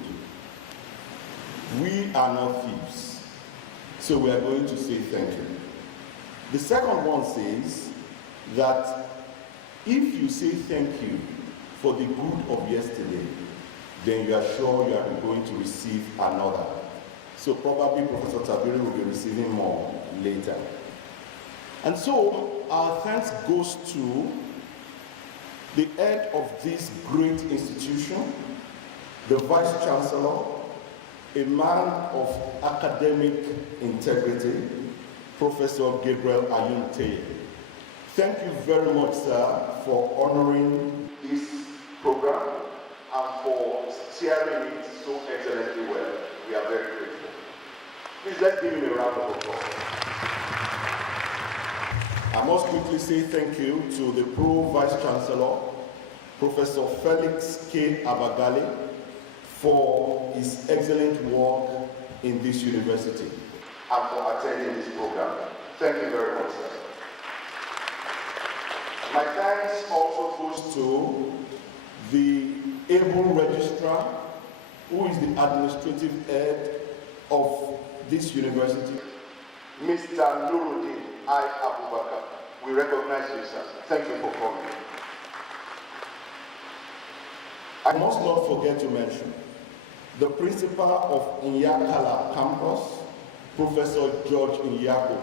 We are not thieves, so we are going to say thank you. The second one says that if you say thank you for the good of yesterday, then you are sure you are going to receive another. So probably Professor Tabiri will be receiving more later. And so our thanks goes to the head of this great institution, the Vice Chancellor, a man of academic integrity, Professor Gabriel Ayunteye. Thank you very much, sir, for honoring this program and for steering it so excellently well. We are very grateful. Please let's give him a round of applause. I must quickly say thank you to the Pro Vice Chancellor, Professor Felix K. Abagali, for his excellent work in this university and for attending this program. Thank you very much, sir. My thanks also goes to the able registrar, who is the administrative head of this university, Mr. Nuruddin I. Abubakar. We recognize you, sir. Thank you for coming. I must not forget to mention the principal of Inyakala campus, Professor George Inyako,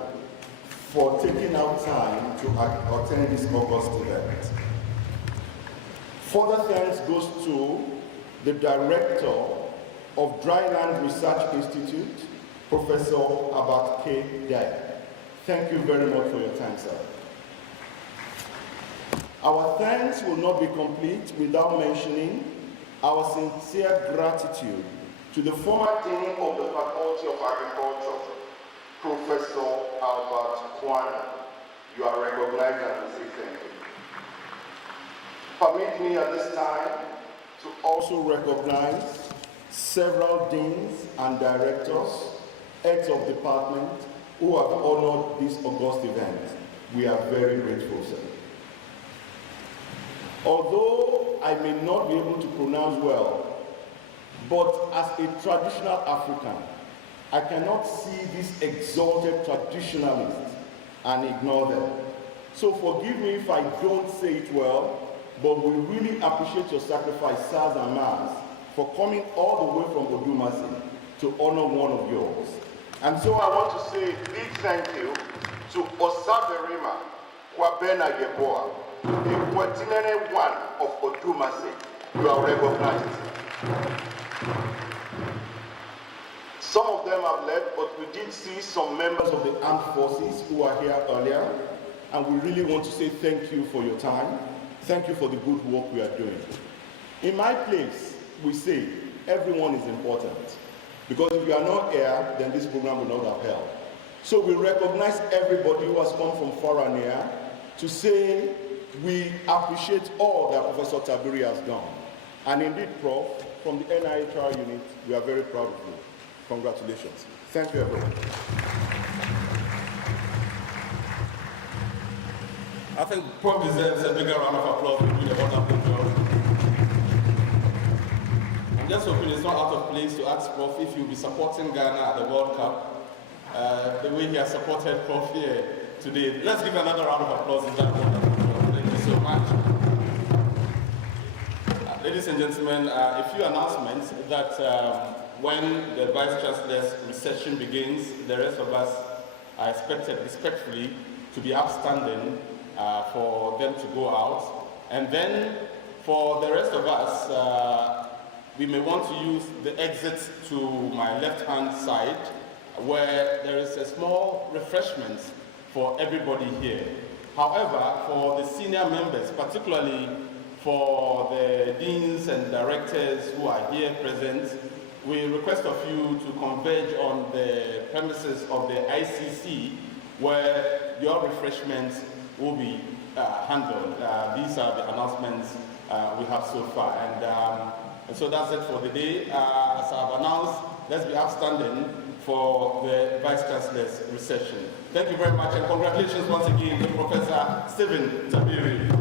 for taking out time to attend this August event. Further thanks goes to the director of Dryland Research Institute, Professor Abat K. Dai. Thank you very much for your time, sir. Our thanks will not be complete without mentioning our sincere gratitude To the former Dean of the Faculty of Agriculture, Professor Albert Kwana, you are recognized and we say thank you. Permit me at this time to also recognize several deans and directors, heads of department, who have honored this august event. We are very grateful, sir. Although I may not be able to pronounce well, but as a traditional African, I cannot see these exalted traditionalists and ignore them. So forgive me if I don't say it well, but we really appreciate your sacrifice, sirs and ma'ams, for coming all the way from Odumasi to honor one of yours. And so I want to say a big thank you to Osaberima Kwabena Yeboah, the Kwatinene one of Odumasi. You are recognized. Some of them have left, but we did see some members of the armed forces who are here earlier, and we really want to say thank you for your time. Thank you for the good work we are doing. In my place, we say everyone is important, because if you are not here, then this program will not have held. So we recognize everybody who has come from far and near to say we appreciate all that Professor Tabiri has done. And indeed, Prof, from the NIHR unit, we are very proud of you. Congratulations. Thank you, everyone. I think Prof deserves a bigger round of applause for doing a wonderful job. I'm just hoping it's not out of place to ask Prof if you'll be supporting Ghana at the World Cup the way he has supported Prof here today. Let's give another round of applause in that wonderful job. Thank you so much. Ladies and gentlemen, a few announcements that when the Vice Chancellor's reception begins, the rest of us are expected respectfully to be upstanding for them to go out. And then for the rest of us, we may want to use the exit to my left-hand side, where there is a small refreshment for everybody here. However, for the senior members, particularly for the deans and directors who are here present, we request of you to converge on the premises of the ICC, where your refreshments will be handled. These are the announcements we have so far. And so that's it for the day. As I've announced, let's be upstanding for the Vice Chancellor's reception. Thank you very much, and congratulations once again to Professor Stephen Tabiri.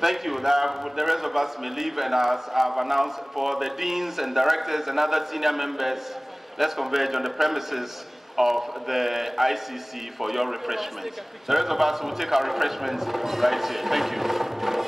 Thank you. The rest of us may leave, and as I've announced, for the deans and directors and other senior members, let's converge on the premises of the ICC for your refreshments. The rest of us will take our refreshments right here. Thank you.